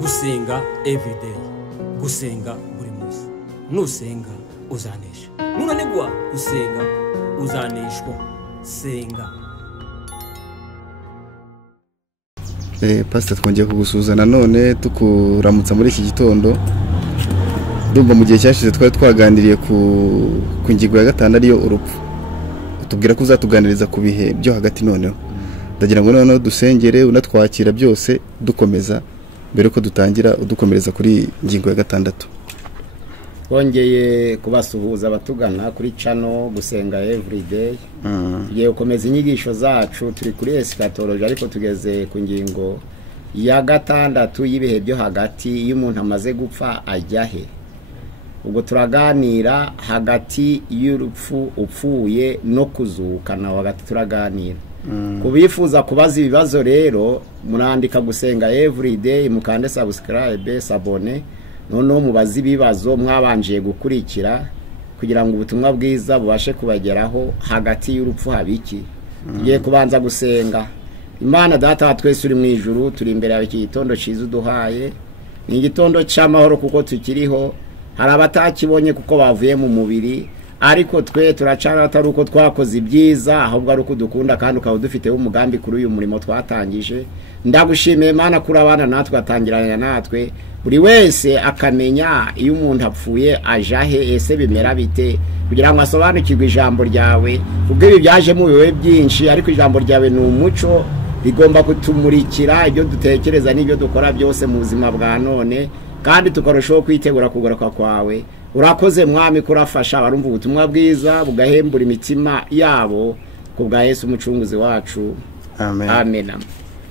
gusenga everyday, gusenga buri munsi. Nusenga uzanesha, nunanigwa gusenga uzaneshwa. Senga. Pastor twongeye kugusuza nanone tukuramutsa muri iki gitondo. Ndumva mu gihe cyashize twari twaganiriye ku ngingo ya 5 ariyo urupfu. Utubwira ko uzatuganiriza ku bihe byo hagati noneho. Ndagira ngo noneho dusengere unatwakira byose dukomeza mbere ko dutangira udukomereza kuri ngingo ya 6. Twongeye kubasuhuza abatugana kuri channel gusenga everyday. Tugiye gukomeza inyigisho zacu, turi kuri eschatology ariko tugeze ku ngingo ya 6 y'ibihe byo hagati. Iyo umuntu amaze gupfa ajya he? Ubwo turaganira hagati y'urupfu, upfuye no kuzuka, na hagati turaganira. Kubifuza kubaza ibibazo rero murandika gusenga everyday, mukande subscribe, sabone, noneho mubazi ibibazo mwabanje gukurikira kugira ngo ubutumwa bwiza bubashe kubageraho. Hagati y'urupfu habiki tugiye kubanza gusenga. Imana data twese uri mu ijuru, turi imbere yawe iki gitondo ciza uduhaye. Ni igitondo cy'amahoro kuko tukiriho. Hari abatakibonye kuko bavuye mu mubiri, ariko twe turacana atari uko twakoze ibyiza, ahubwo ari uko dukunda kandi ukaba dufite umugambi kuri uyu murimo twatangije. Ndagushimiye Mana kuri abana natwe atangiranya natwe, buri wese akamenya iyo umuntu apfuye ajahe, ese bimera bite, kugira ngo asobanukirwe ijambo ryawe. Ubwo ibi byaje mu biwe byinshi, ariko ijambo ryawe ni umuco, rigomba kutumurikira ibyo dutekereza n'ibyo dukora byose mu buzima bwa none, kandi tukarushaho kwitegura kugaruka kwawe. Urakoze Mwami kurafasha barumva ubutumwa bwiza bugahembura imitima yabo kubwa Yesu umucunguzi wacu. Amen. Amen.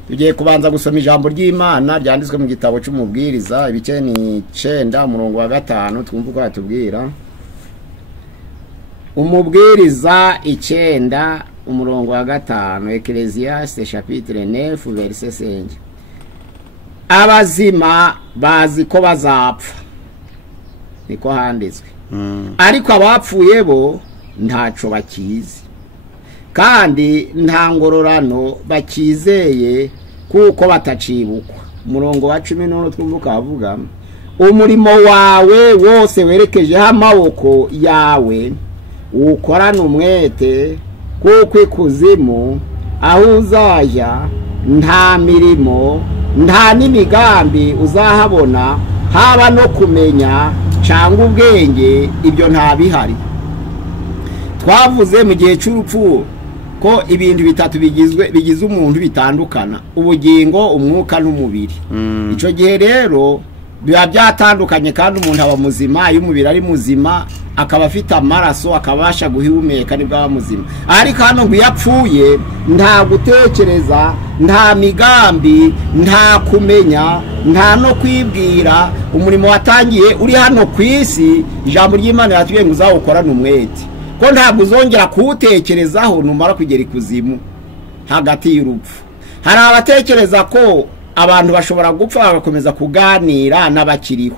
Tugiye kubanza gusoma ijambo ry'Imana ryanditswe mu gitabo cy'umubwiriza ibice ni 9 umurongo wa 5. Twumva ko atubwira umubwiriza 9 umurongo wa 5, Ecclesiastes chapitre 9 verset 5. Abazima bazi ko bazapfa, niko handitswe. Ariko abapfuye bo ntaco bakizi, kandi nta ngororano bakizeye kuko batacibukwa. Umurongo wa 10 twumvuka avuga umurimo wawe wose werekeje amaboko yawe ukorana umwete, kuko ikuzimu aho uzajya nta mirimo nta n'imigambi uzahabona, haba no kumenya cyangwa ubwenge, ibyo nta bihari. Twavuze mu gihe cy'urupfu ko ibintu bitatu bigize umuntu bitandukana: ubugingo, umwuka n'umubiri. Icyo gihe rero biba byatandukanye, kandi umuntu aba muzima iyo umubiri ari muzima, akaba afite amaraso, akabasha guhumeka nibwo aba muzima. Ariko hano ngo yapfuye nta gutekereza, nta migambi, nta kumenya, nta no kwibwira. Umurimo watangiye uri hano ku isi, ijambo ry'Imana yatubwiye ngo uzawukorane umwete, ko ntabwo uzongera kuwutekerezaho numara kugera ikuzimu. Hagati y'urupfu hari abatekereza ko abantu bashobora gupfa bagakomeza kuganira n'abakiriho.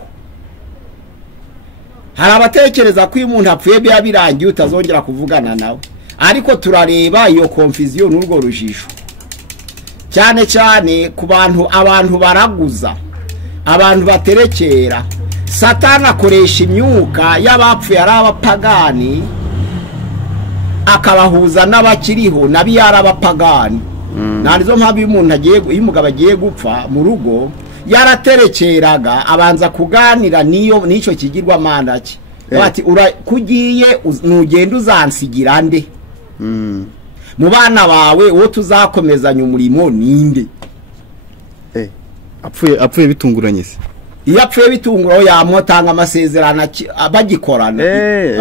Hari abatekereza ko iyo umuntu apfuye biba birangiye utazongera kuvugana nawe. Ariko turareba iyo confusion n'urwo rujisho cyane cyane ku abantu baraguza, abantu baterekera. Satani akoresha imyuka y'abapfuye ari abapagani akabahuza n'abakiriho nabiyara abapagani. Narizo mpamvu umuntu iyo umugabo agiye gupfa mu rugo yaraterekeraga, abanza kuganira n'icyo kigirwa mana cye. Bati kugiye nugenda uzansigira nde? Mu bana bawe uwo tuzakomezanya umurimo ninde? Apfuye bitunguranye se. Iyo apfuye bitunguraho yamutanga amasezerano bagikorana.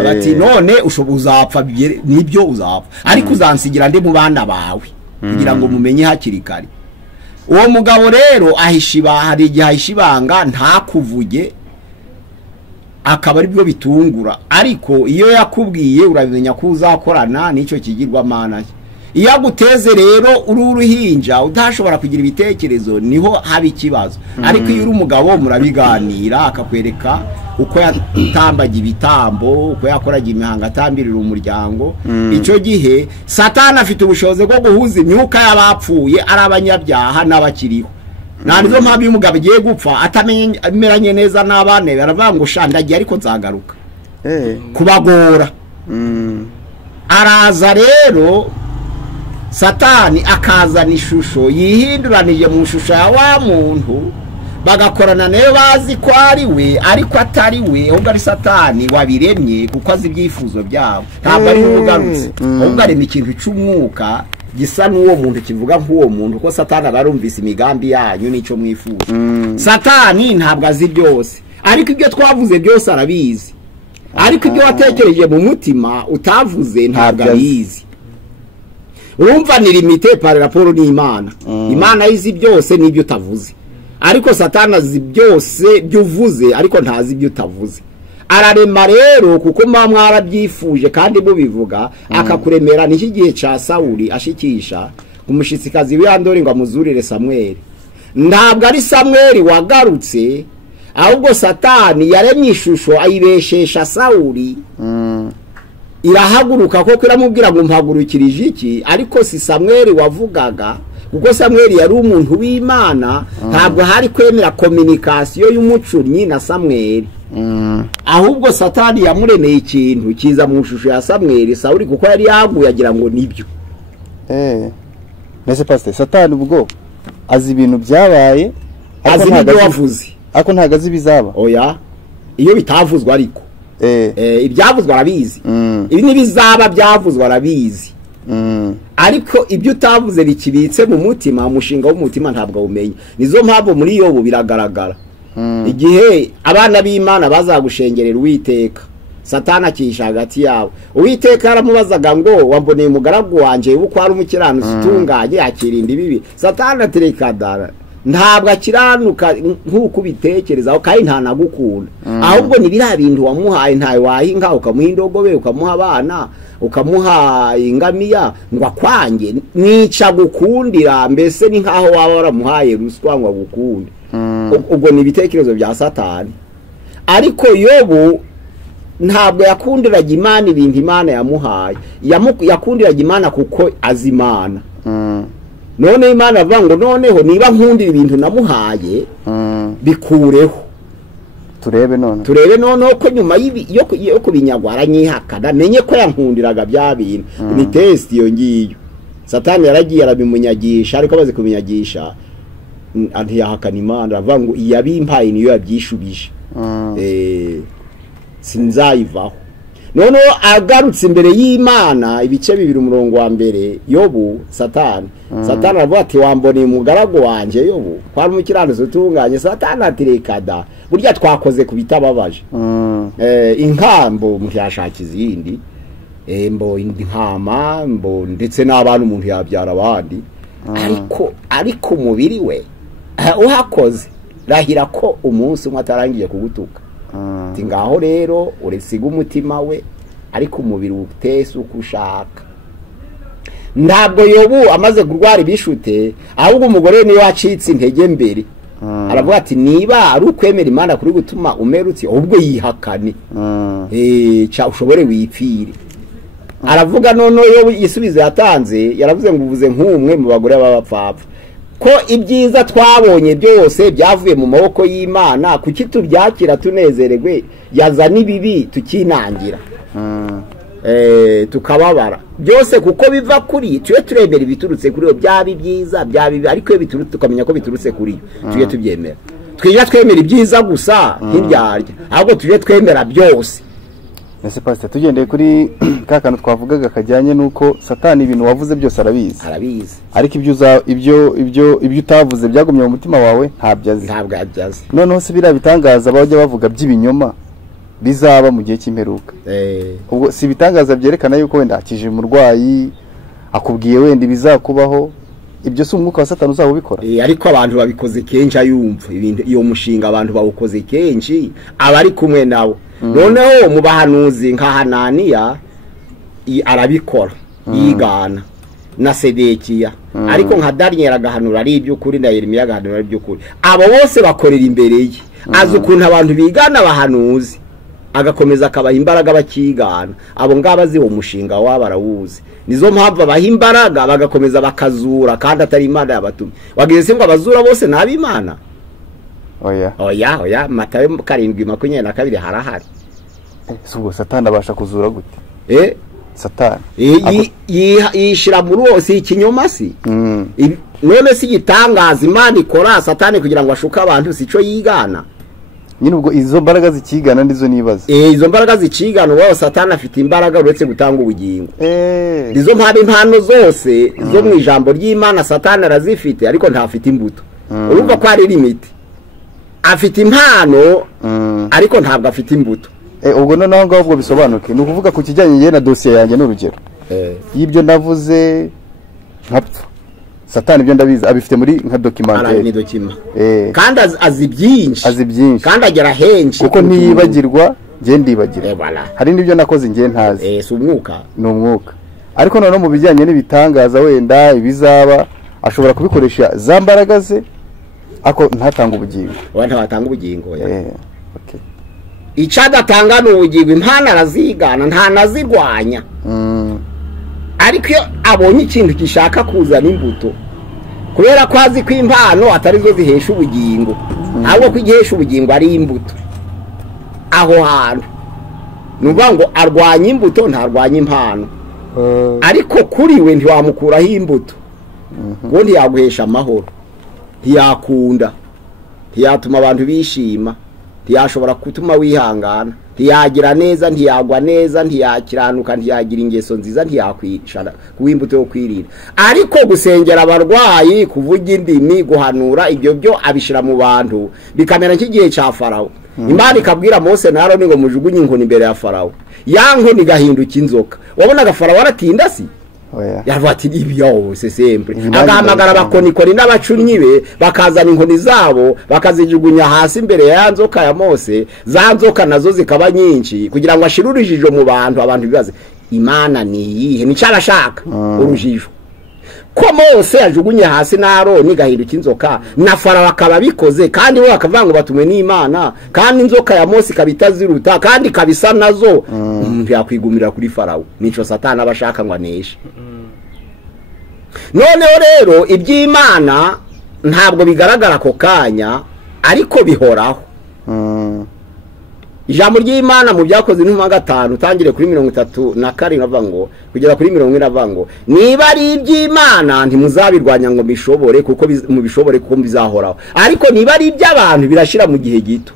Bati none uzapfa, nibyo uzapfa, ariko uzansigira nde mu bana bawe kugira ngo mumenye hakiri kare. Uwo mugabo rero hari igihe ahisha ibanga ntakuvuge, akaba ari byo bitungura. Ariko iyo yakubwiye urabimenya ko uzakorana n'icyo kigirwa mana. Iyo aguteze rero uri uruhinja utashobora kugira ibitekerezo, niho haba ikibazo. Ariko iyo uri umugabo murabiganira, akakwereka uko yatambaga ibitambo, uko yakoraga imihango atambirira umuryango. Icyo gihe Satani afite ubushobozi bwo guhuza imyuka y'abapfuye ari abanyabyaha n'abakiriho, nta nizo mpamvu iyo umugabo igiye gupfa atamenyeranye neza n'abana baravuga ngo shandagiye ariko nzagaruka kubagora. Araza rero Satani akazana ishusho yihinduranije mu shusho ya wa muntu, bagakorana nayo bazi ko ari we ariko atari we, ahubwo ari Satani wabiremye kuko azi ibyifuzo byabo. Ntabwo ari umugarutse, ahubwo arema ikintu cy'umwuka gisa n'uwo muntu, kivuga nk'uwo muntu, ko Satani abarumvise imigambi yanyu n'icyo mwifuza. Satani ntabwo azi byose, ariko ibyo twavuze byose arabizi. Ariko ibyo watekereje mu mutima utavuze ntabwo abizi. Urumva ni limite par rapport n'Imana. Imana izi byose n'ibyo utavuze, ariko Satani azi byose byuvuze ariko ntazi ibyo utavuze. Ararema rero kuko mwarabyifuje kandi mubivuga, akakuremera. N'iki gihe ca Sawuli ashikisha umushitsikazi w'Andori ngo amuzurire Samweli. Ntabwo ari Samweli wagarutse, ahubwo Satani yaremye ishusho ayibeshesha Sawuli. Irahaguruka koko iramubwira ngo mpagurukirije iki, ariko si Samweli wavugaga, kuko Samweli yari umuntu w'Imana. Ntabwo hari kwemera communication y'umucunyi na Samweli. Ahubwo Satani yamuremeye ikintu kiza mu shusho ya Samweli. Sawuli kuko yari yaguye agira ngo nibyo. Nese pastor, Satani ubwo azi ibintu byabaye, azi ibyo wavuze, ako ntago azi bizaba. Oya, iyo bitavuzwe ariko ibyavuzwe arabizi. Ibi nibizaba byavuzwe arabizi. Ariko ibyo utavuze bikibitse mu mutima, umushinga w'umutima ntabwo awumenya. Nizo mpamvu muri Yobu biragaragara. Igihe abana b'Imana bazagushengerera Uwiteka, Satani akisha hagati yabo. Uwiteka aramubazaga ngo wamboneye umugaragu wanje uko ari umukiranutsi utunganye akirinda ibibi. Satani aterekadara, ntabwo akiranuka nk'uko ubitekerezaho kandi ntanagukunda. Ahubwo ni biriya bintu wamuhaye, ntayo wahinga ukamuha indogobe, ukamuha abana, ukamuha ingamiya ngo akwange, nica gukundira. Mbese ni nkaho waba waramuhaye ruswa ngo agukunde. Ubwo ni ibitekerezo bya Satani. Ariko Yobu ntabwo yakundiraga Imana ibintu Imana yamuhaye, yakundiraga Imana kuko azi Imana. None Imana avuga ngo noneho niba nkundira ibintu namuhaye bikureho, turebe noneho ko nyuma yo kubinyagwara nyihakana, menye ko yankundiraga bya bintu. Ni test iyo ngiyo. Satani yaragiye arabimunyagisha, ariko baze kuminyagisha ntiyahakana Imana. Avuga ngo iyabimpaye niyo yabyishubije, sinzayivaho. Noneho agarutse imbere y'Imana, ibice 2 umurongo wa mbere, Yobu Satani aravuga ati wamboneye umugaragu wanje Yobu ko ari umukiranutsi utunganye. Satani atirekada, burya twakoze kubitababaje. Inkambo umuntu yashaka izindi, mbo intama, mbo ndetse n'abantu umuntu yabyara abandi. Ariko umubiri we uhakoze, rahira ko umunsi umwe atarangiye kugutuka. Ngaho rero uresiga umutima we, ariko umubiri utese uko ushaka. Ntabwo Yobu amaze kurwara ibishute, ahubwo umugore niwe wacitse intege mbere. Aravuga ati niba ari ukwemera Imana kuri gutuma umerutse, ahubwo yihakane, ushobore wipfire. Aravuga none Yobu isubizo yatanze, yaravuze ngo uvuze nk'umwe mu bagore b'abapfapfa, ko ibyiza twabonye byose byavuye mu maboko y'Imana. Kuki tubyakira tunezerewe, yazana ibibi tukinangira, tukababara byose kuko biva kuri tuye. Turebera ibiturutse kuri yo, byabi byiza byabi, ariko iyo biturutse tukamenya ko biturutse kuri yo, tuye tubyemera. Twija twemera ibyiza gusa nk'iryarya, ahubwo tuje twemera byose. Ese pastor, tugendeye kuri kakantu twavugaga kajyanye nuko Satani ibintu wavuze byose arabizi, ariko ibyo utavuze byagumye mu mutima wawe ntabwo abyazi. Noneho se bira bitangaza bajya bavuga by'ibinyoma bizaba mu gihe cy'imperuka. Ubwo si bitangaza byerekana yuko wenda akije umurwayi, akubwiye wenda bizakubaho, ibyo si umwuka wa Satani uzaba ubikora. Ariko abantu babikoze kenshi ayumva ibintu, iyo mushinga abantu bawukoze kenshi abari kumwe nawo. Noneho mu bahanuzi nka Hananiya arabikora yigana na Sedekiya, ariko nka Daniel agahanura ari iby'ukuri, na Yeremiya agahanura ari iby'ukuri. Abo bose bakorera imbere ye, azi ukuntu abantu bigana abahanuzi. agakomeza akabaha imbaraga bakigana, abo ngabo azi uwo mushinga waba barawuzi. Nizo mpamvu abaha imbaraga bagakomeza bakazura kandi atari Imana yabatumye. Wagize se ngo abazura bose nabi Imana? Oya Matayo 7:22 harahari. Subwo Satani abasha kuzura gute? Satani yishira muri wose ikinyoma si. None si gitangaza Imana ikora Satani kugira ngo ashuka abantu sico yigana. Nyine ubwo izo mbaraga zikigana ndizo nibaza. Izo mbaraga zikigana wao Satani afite imbaraga uretse gutanga ubugingo. Izo impano zose zo mu ijambo ry'Imana Satani arazifite ariko ntafite imbuto. Urumva ko ari limit. Afite impano ariko ntabwo afite imbuto. Ubwo noneho ngaho ubwo bisobanuke ni ukuvuga ku kijyanye ye na dosiye yanjye n'urugero. Y'ibyo navuze nkapfa. Satani ibyo ndabizi abifite muri nka documentaire. Ni document. Kandi azi byinshi. Kandi agera henshi. Kuko ntiyibagirwa nge ndibagira. Hari n'ibyo nakoze nge ntazi. Si umwuka. Ni umwuka. Ariko noneho mu bijyanye n'ibitangaza wenda ibizaba ashobora kubikoresha za mbaraga ze ako ntatanga ubugingo. Wenda watanga ubugingo ya. Okay. Icadatanga n'ubugingo impana arazigana nta nazirwanya. Ariko iyo abonye ikintu gishaka kuzana imbuto kubera ko azi ko impano atari zo zihesha ubugingo ahubwo kwigihesha ubugingo ari imbuto aho hantu nuvuga ngo arwanya imbuto ntarwanya impano ariko kuri we ntiwamukuraho imbuto ngo ntiyaguhesha amahoro ntiyakunda ntiyatuma abantu bishima ntiyashobora gutuma wihangana ntiyagira neza ntiyagwa neza ntiyakiranuka ntiyagira ingeso nziza ntiyakwishara kuwimbuto yo kwirira ariko gusengera abarwayi kuvuga indimi guhanura ibyo byo abishira mu bantu bikamera nk'igihe cya Farawo Imana ikabwira Mose na Aroni ngo mujugunye inkoni imbere ya Farawo yankoni gahinduka inzoka wabonaga Farawo aratinda si yavuga ati ibyo se sempre agahamagara abakonikoni n'abacunnyi be bakazana inkoni zabo bakazijugunya hasi imbere ya nzoka ya Mose za nzoka nazo zikaba nyinshi kugira ngo ashire urujijo mu bantu abantu bibaze Imana ni yihe ni cyarashaka urujijo ko Mose yajugunye hasi na Aroni gahinduka inzoka na Farawo akaba bikoze kandi we akavuga ngo batumwe n'Imana kandi inzoka ya Mose kabita ziruta kandi kabisa nazo yakwigumira kuri Farawo nico Satani abashaka ngo aneshe. Noneho rero iby'Imana ntabwo bigaragara ko kanya ariko bihoraho. Ijambo ry'Imana mu byakoze n'intumwa 5 utangire kuri 37 avuga ngo kugera kuri 40 avuga ngo niba ari iby'Imana ntimuzabirwanya ngo bishobore kuko mu bishobore kuko bizahoraho ariko niba ari iby'abantu birashira mu gihe gito.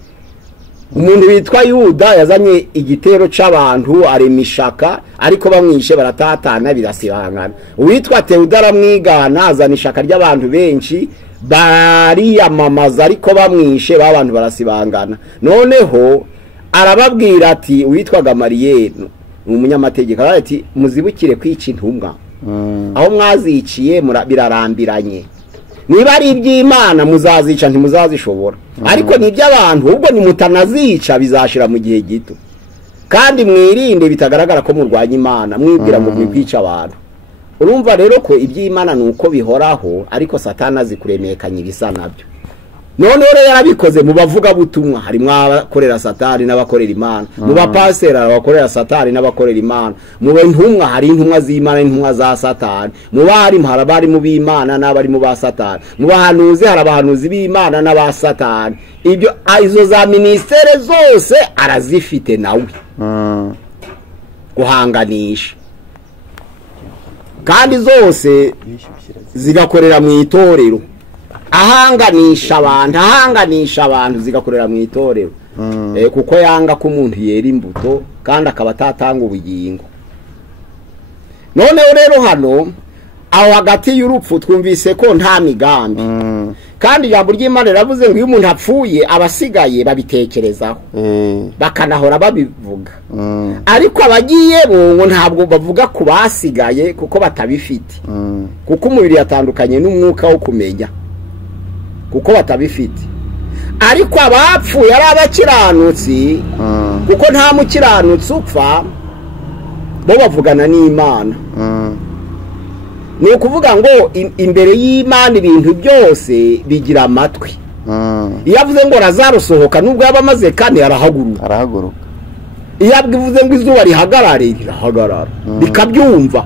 Umuntu witwa Yuda yazanye igitero c'abantu aremishaka ariko bamwishe baratatana birasibangana. Uwitwa Teuda aramwigana azana ishaka ry'abantu benshi bariyamamaza ariko bamwishe babantu barasibangana. Noneho arababwira ati uwitwa Gamariyeli umunyamategeko ati muzibukire kwica intumwa aho mwaziciye birarambiranye niba ari iby'Imana muzazica ntimuzazishobora ariko ni iby'abantu ubwo ni mutanazica bizashira mu gihe gito kandi mwirinde bitagaragara ko murwanya Imana mwibwira ngo mwikwica abantu. Urumva rero ko iby'Imana nuko bihoraho ariko Satani azikuremekanya ibisa nabyo. None rero yarabikoze mu bavuga butumwa harimo abakorera Satani n'abakorera Imana mu bapasera abakorera Satani n'abakorera Imana mu ntumwa hari intumwa z'Imana n'intumwa za Satani mu bari harabari mu b'Imana n'abari mu ba Satani mu bahanuzi harabahanuzi b'Imana n'aba Satani ibyo izo za ministere zose arazifite nawe guhanganisha kandi zose zigakorera mu itorero ahanganisha abantu zigakorera mu itorero kuko yanga ko umuntu yera imbuto kandi akaba atatanga ubugingo. Noneho rero hano aho hagati y'urupfu twumvise ko nta migambi kandi ijambo ry'Imana riravuze ngo iyo umuntu apfuye abasigaye babitekerezaho bakanahora babivuga ariko abagiye bo ntabwo bavuga ku basigaye kuko batabifite kuko umubiri yatandukanye n'umwuka wo kumenya kuko batabifite ariko abapfuye ari abakiranutsi kuko nta mukiranutsi upfa bo bavugana n'Imana. Ni ukuvuga ngo imbere y'Imana ibintu byose bigira amatwi. Iyo avuze ngo Lazaro sohoka nubwo yaba amaze kane arahaguruka iyo avuze ngo izuba rihagarare rirahagarara rikabyumva,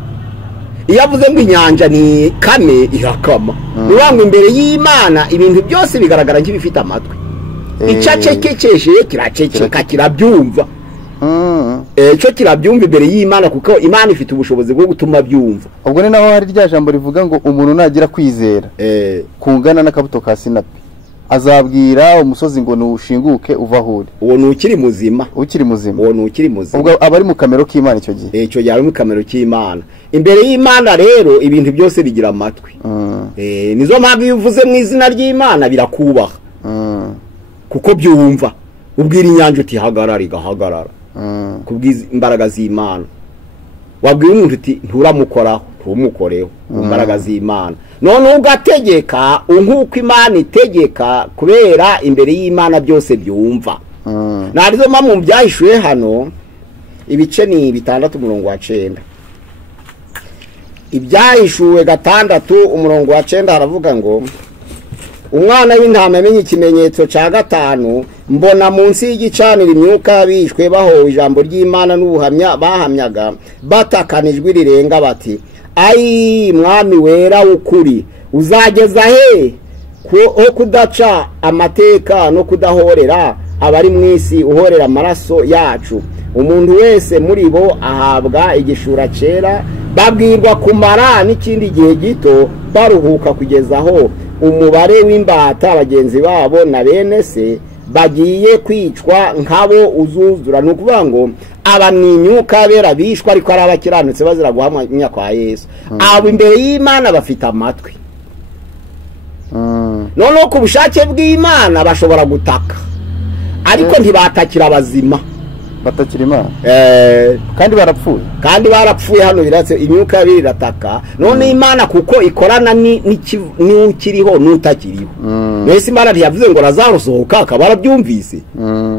iyo avuze ngo inyanja ni kame irakama. niyo ngo imbere y'Imana ibintu byose bigaragara nk'ibifite amatwi, icyo acecekesheje kiraceceka kirabyumva. Cyo kirabyumva imbere y'Imana kuko Imana ifite ubushobozi bwo gutuma byumva. ubwo ni naho hari rya jambo rivuga ngo umuntu nagira kwizera kungana n'akabuto ka sinapi azabwira umusozi ngo nushinguke uva hure. Uwo nukiri muzima, uwo nukiri muzima, ubwo abari mu kamero k'Imana icyo gihe. Icyo gihe ari mu kamero k'Imana. Imbere y'Imana rero ibintu byose bigira amatwi. Nizo mpamvu iyo uvuze mu izina ry'Imana birakubaha, kuko byumva. Ubwira inyanja uti hagarara igahagarara, kubwiza imbaraga z'Imana. Wabwira umuntu uti nturamukoraho ntumukoreho, imbaraga z'Imana. None ugategeka nk'uko Imana itegeka, kubera imbere y'Imana byose byumva. Narizo mpamvu byahishuye hano ibice ni 6:9. Ibyahishuwe 6:9 haravuga ngo umwana w'intama amenye ikimenyetso cya 5, mbona munsi y'igicaniro imyuka y'abishwe bahowe ijambo ry'Imana n'ubuhamya bahamyaga, batakanijwe rirenga bati, ayi mwami wera w'ukuri, uzageza he ho kudaca amateka no kudahorera abari mu isi uhorera amaraso yacu? Umuntu wese muri bo ahabwa igishura cyera, babwirwa kumara n'ikindi gihe gito baruhuka kugeza aho umubare w'imbata bagenzi babo na bene se bagiye kwicwa nkabo uzuzura. Ni ukuvuga ngo aba ni imyuka bera bishwa ariko ari abakiranutse bazira guhamya kwa Yesu. Abo imbere y'Imana bafite amatwi. Noneho ku bushake bw'Imana bashobora gutaka, ariko ntibatakira abazima, batakira Imana. Kandi barapfuye hano biratse imyuka yabiri irataka. None Imana kuko ikorana n'ukiriho n'utakiriho. Mbese Imana ntiyavuze ngo Lazaro sohoka, akaba arabyumvise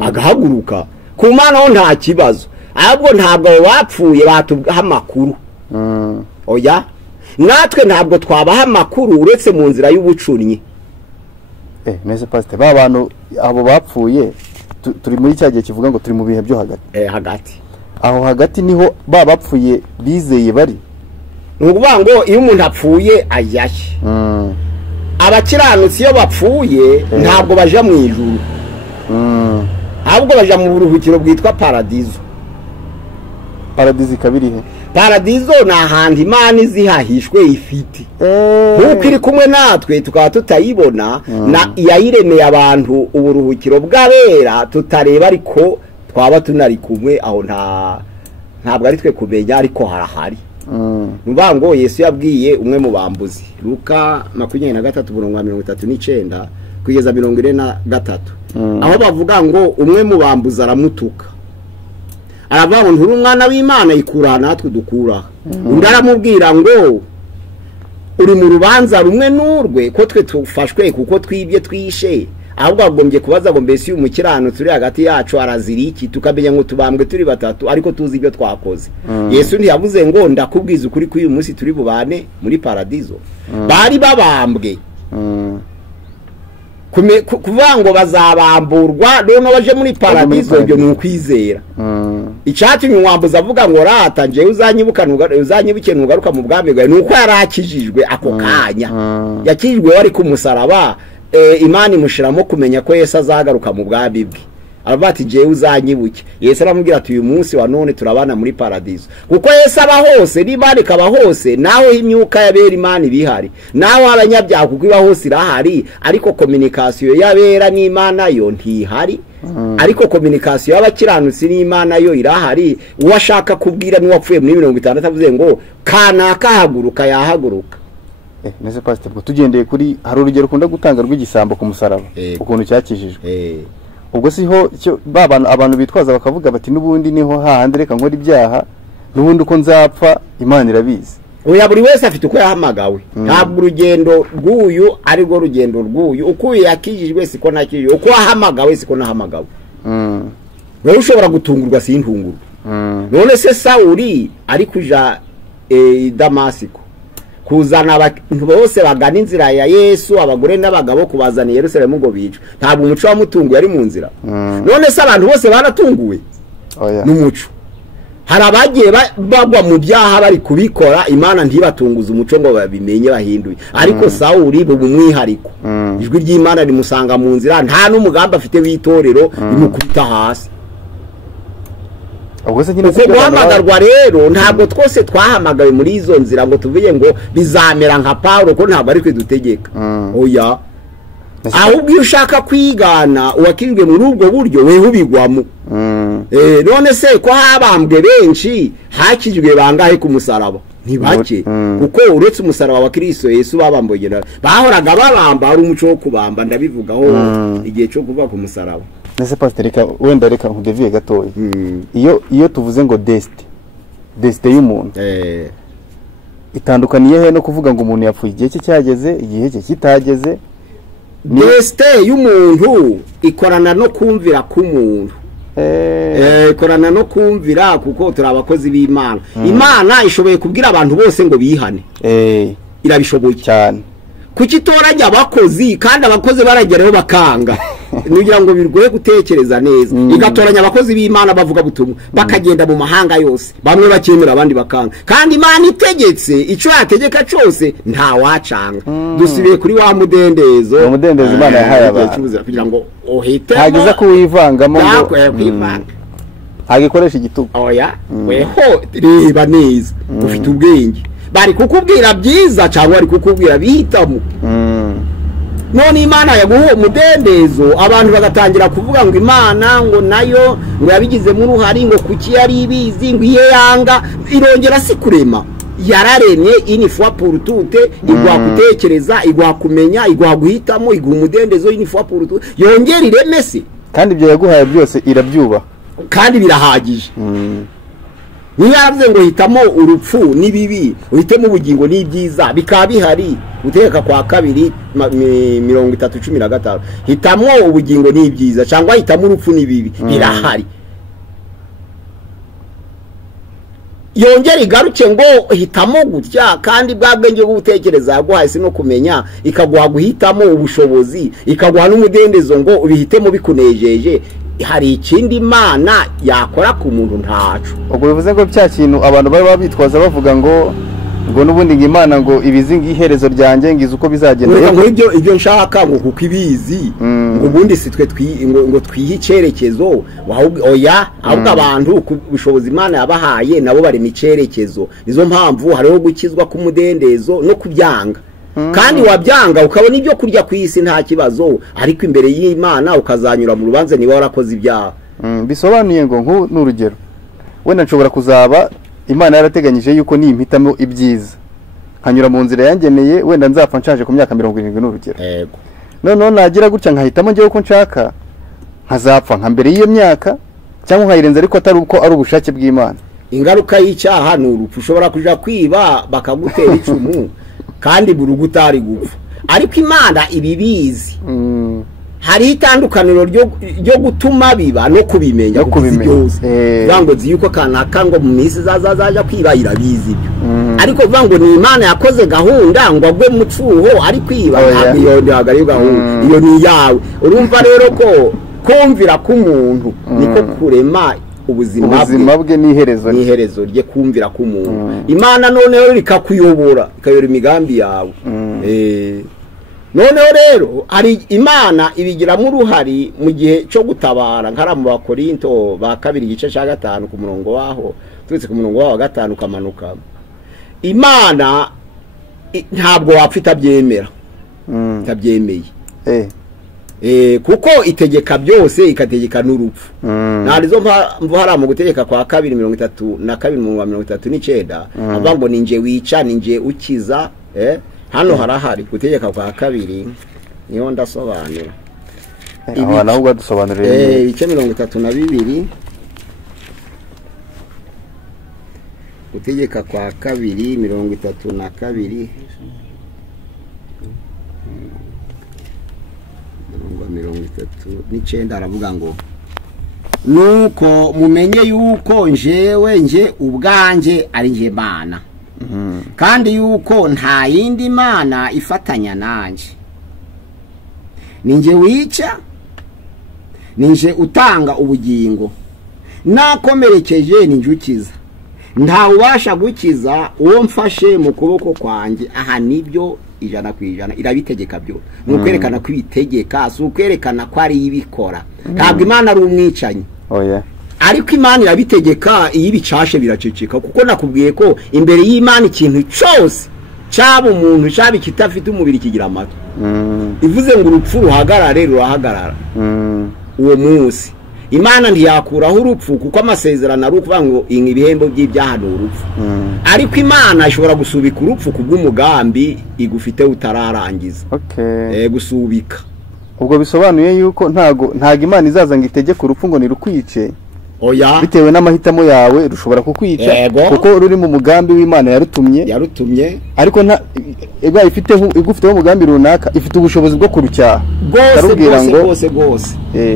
agahaguruka. Ku Mana ho nta kibazo, ahubwo ntabwo bapfuye batubaha amakuru. Oya, natwe ntabwo twabaha amakuru uretse mu nzira y'ubucunyi. Nese pastor, ba bantu abo bapfuye turi muri cya gihe kivuga ngo turi mu bihe byo hagati. Hagati aho hagati niho bapfuye bizeye bari. Nukuvuga ngo iyo umuntu apfuye ajyahe. Abakiranutsi iyo bapfuye ntabwo baja mu ijuru, ahubwo baja mu buruhukiro bwitwa paradizo. Paradizo kabiri he? Paradizo ni ahantu Imana izihahishwe ifite, nkuko iri kumwe natwe tukaba tutayibona. Na yayiremeye abantu uburuhukiro bw'abera tutareba, ariko twaba tunari kumwe aho. Ntabwo ari twe kumenya, ariko harahari. Nuvuga ngo Yesu yabwiye umwe mu bambuzi, Luka 23:39 kugeza 43, aho bavuga ngo umwe mu bambuzi aramutuka, aravuga ngo nturi umwana w'Imana ikura natwe dukura. Undi aramubwira ngo uri mu rubanza rumwe n'urwe, ko twe tufashwe kuko twibye twishe, ahubwo agombye kubaza ngo mbese uyu mukiranutsi uri hagati yacu arazira iki, tukamenya ngo tubambwe turi batatu ariko tuzi ibyo twakoze. Yesu ntiyavuze ngo ndakubwiza ukuri ko uyu munsi turi bubane muri paradizo. Bari babambwe, kuvuga ngo bazabamburwa none baje muri paradizo, ibyo ni ukwizera. Icyatumye umwambuza avuga ngo rata nje uzanyibuke nugaruka mu bwami bwawe, nuko yarakijijwe ako kanya. Yakijijwe wari ku musaraba, Imana imushiramo kumenya ko Yesu azagaruka mu bwami bwe. Aravuga ati je uzanyibuke. Yesu aramubwira ati uyu munsi wa none turabana muri paradizo, kuko Yesu aba hose, n'Imana ikaba hose. Naho imyuka yabera Imana ibihari, naho abanyabyaha kuko iba hose irahari, ariko communication yabera n'Imana yo ntihari. Ariko communication y'abakiranutsi n'Imana yo irahari. Uwashaka kubwira n'uwapfuye muri 60 avuze ngo kanaka haguruka, yahaguruka. Nese pastor, bwo tugendeye kuri hari urugero ukunda gutanga rw'igisambo ku musaraba, ukuntu cyakijijwe. Ubwo siho abantu bitwaza bakavuga bati n'ubundi niho hahandi reka nkora ibyaha, n'ubundi uko nzapfa Imana irabizi. Oya, buri wese afite uko yahamagawe. Ntabwo urugendo rw'uyu ari rwo rugendo rw'uyu. Uko yakijijwe siko nakijijwe, uko ahamagawe siko nahamagawe. Wewe ushobora gutungurwa sintungurwa. None se Sawuli ari kuja Damasiko kuzana abantu bose bagana inzira ya Yesu, abagore n'abagabo kubazana Yerusalemu ngo bicu. Ntabwo umuco wa mutungu yari mu nzira. None se abantu bose baratunguwe? n'umuco. Hari abagiye bagwa mu byaha bari kubikora Imana ntibatunguza umuco ngo babimenye bahinduye, ariko Sawuli bu umwihariko ijwi ry'Imana rimusanga mu nzira, nta n'umugambi afite w'itorero rimukubita hasi. Uko guhamagarwa rero ntabwo twose twahamagawe muri izo nzira ngo tuvuye ngo bizamera nka Paulo, ko ntabwo ari kwidutegeka. Oya, ahubwo iyo ushaka kwigana uwakirijwe muri ubwo buryo wewe ubigwamo. None se ko habambwe benshi hakijwe bangahe ku musaraba? Ntibake, kuko uretse umusaraba wa Kristo Yesu babambogera bahoraga babamba ari umuco wo kubamba, ndabivugaho igihe cyo kuva ku musaraba. Nese pastorika wenda reka nkudeviye gatoyi. Iyo tuvuze ngo deste y'umuntu itandukaniye he no kuvuga ngo umuntu yapfuye igihe cye cyageze, igihe cye kitageze? Deste y'umuntu ikorana no kumvira k'umuntu. Ikorana no kumvira, kuko turi abakozi b'Imana. Imana ishoboye kubwira abantu bose ngo bihane, irabishoboye cyane. Kuki toranya abakozi kandi abakozi barageraho bakanga? Nugira ngo birgoye gutekereza neza. Igatoranya abakozi b'Imana bavuga butumwa bakagenda mu mahanga yose, bamwe bakemera abandi bakanga. Kandi Imana itegetse ico yategeka cyose nta wacanga. Dusibiye kuri wa mudendezo, umudendezo Imana yahaye abantu kugira ngo ohite hagiza kuwivangamo ngo hagikoresha igitugu. Oya, weho reba neza, ufite ubwenge. Bari kukubwira byiza cyangwa bari kukubwira bihitamo. None Imana yaguha umudendezo, abantu bagatangira kuvuga ngo Imana ngo nayo ngo yabigizemo uruhari, ngo kuki yari ibizi, ngo iye yanga irongera si kurema. Yararemye une fois pour toutes, igwa gutekereza, igwa kumenya, igwa guhitamo, igwa umudendezo une fois pour toutes, yongera iremese. Kandi ibyo yaguhaye byose irabyuba, kandi birahagije. Niyavuze ngo hitamo urupfu nibibi, uhitemo ubugingo n'ibyiza, bikaba bihari. Uteka kwa 2:13-15 hitamo ubugingo n'ibyiza cyangwa hitamo urupfu nibibi, birahari. Yongera igaruke ngo hitamo gutya, kandi bwabwenge bwo gutekereza yaguhaye si no kumenya, ikaguha guhitamo ubushobozi, ikaguha n'umudendezo ngo ubihitemo bikunejeje. Hari ikindi Imana yakora ku muntu ntacu. Ubwo bivuze ngo cya kintu abantu bari babitwaza bavuga ngo nubundi ngo Imana ngo ibizingi iherezo ryanjye ngize uko bizagenda. Ngo ibyo nshaka ngo kuko ibizi ngo ubundi sitwe ngo twihe icyerekezo. Oya, ahubwo abantu kubushobozi Imana yabahaye nabo bari micerekezo. Nizo mpamvu hariho gukizwa ku mudendezo no kubyanga. Kandi wabyanga ukabona ibyo kurya ku isi nta kibazo, ariko imbere y'Imana ukazanyura mu rubanza niba warakoze ibyaha. Bisobanuye ngo n'urugero wenda nshobora kuzaba Imana yarateganyije yuko nimpitamo ibyiza nkanyura mu nzira yangeneye, wenda nzapfa nshaje ku myaka 70 n'urugero. Yego. None nagira gutya nkahitamo ngiye uko nshaka, nkazapfa nka mbere y'iyo myaka cyangwa nkayirenza, ariko atari uko ari ubushake bw'Imana. Ingaruka y'icyaha ni urupfu. Ushobora kuja kwiba bakagutera icumu kandi burugutari gupfa, ariko Imana ibibizi. Hari itandukaniro ryo gutuma biba no kubimenya byose. Vango ziyuko kanaka ngo mu minsi zazaja kwiba irabizi byo. Ariko vango ni Imana yakoze gahunda ngo agwe mu cuho ari kwiba, iyo ndagari gahunda iyo ni yawe. Urumva rero ko kumvira k'umuntu niko kurema ubuzima bwe n'iherezo rye, kumvira k'umuntu. Imana noneho rikakuyobora, ikayora imigambi yawe. Noneho rero hari Imana ibigiramo uruhari mu gihe cyo gutabara. Nkara mu Bakorinto ba 2:5 ku murongo waho, turetse ku murongo wa 5 kamanuka. Imana ntabwo wapfita byemera, tabyemeye. Kuko itegeka byose, ikategeka n'urupfu. Narizo mvuhara mu gutegeka kwa 2:32-39 avuga ngo ninje wica, ninje ukiza. Hano harahari gutegeka kwa 2 niho ndasobanura. Abana ahubwo dusobanurire ibice 32 gutegeka kwa 2:32 39 aravuga ngo nuko mumenye yuko nje ubwanje ari nje Mana, kandi yuko nta yindi Mana ifatanya nanje. Ninje wica, ninje utanga ubugingo, nakomerekeje ninjukiza nta ubasha gukiza uwo mfashe mu kuboko kwanjye aha nibyo 100% irabitegeka byo nukwerekana ko ibitegeka si ukwerekana ko ari ibikora ntabwo Imana ari umwicanyi oya ariko Imana irabitegeka iyo ibicashe biraceceka kuko nakubwiye ko imbere y'Imana ikintu cyose cyaba umuntu cyaba kitafite umubiri kigira amato ivuze ngo urupfu ruhagarare rurahagarara uwo munsi Imana ntiyakuraho urupfu kuko amasezerano ari ukuvuga ngo ibihembo by'ibyaha ni urupfu ariko Imana ishobora gusubika urupfu kubw'umugambi igufite utararangiza gusubika ubwo bisobanuye yuko ntago Imana izaza ngo itegeke urupfu ngo nirukwice oya bitewe n'amahitamo yawe rushobora kukwica kuko ruri mu mugambi w'Imana yarutumye ariko ega igufiteho umugambi runaka ifite ubushobozi bwo kurucyaha rwose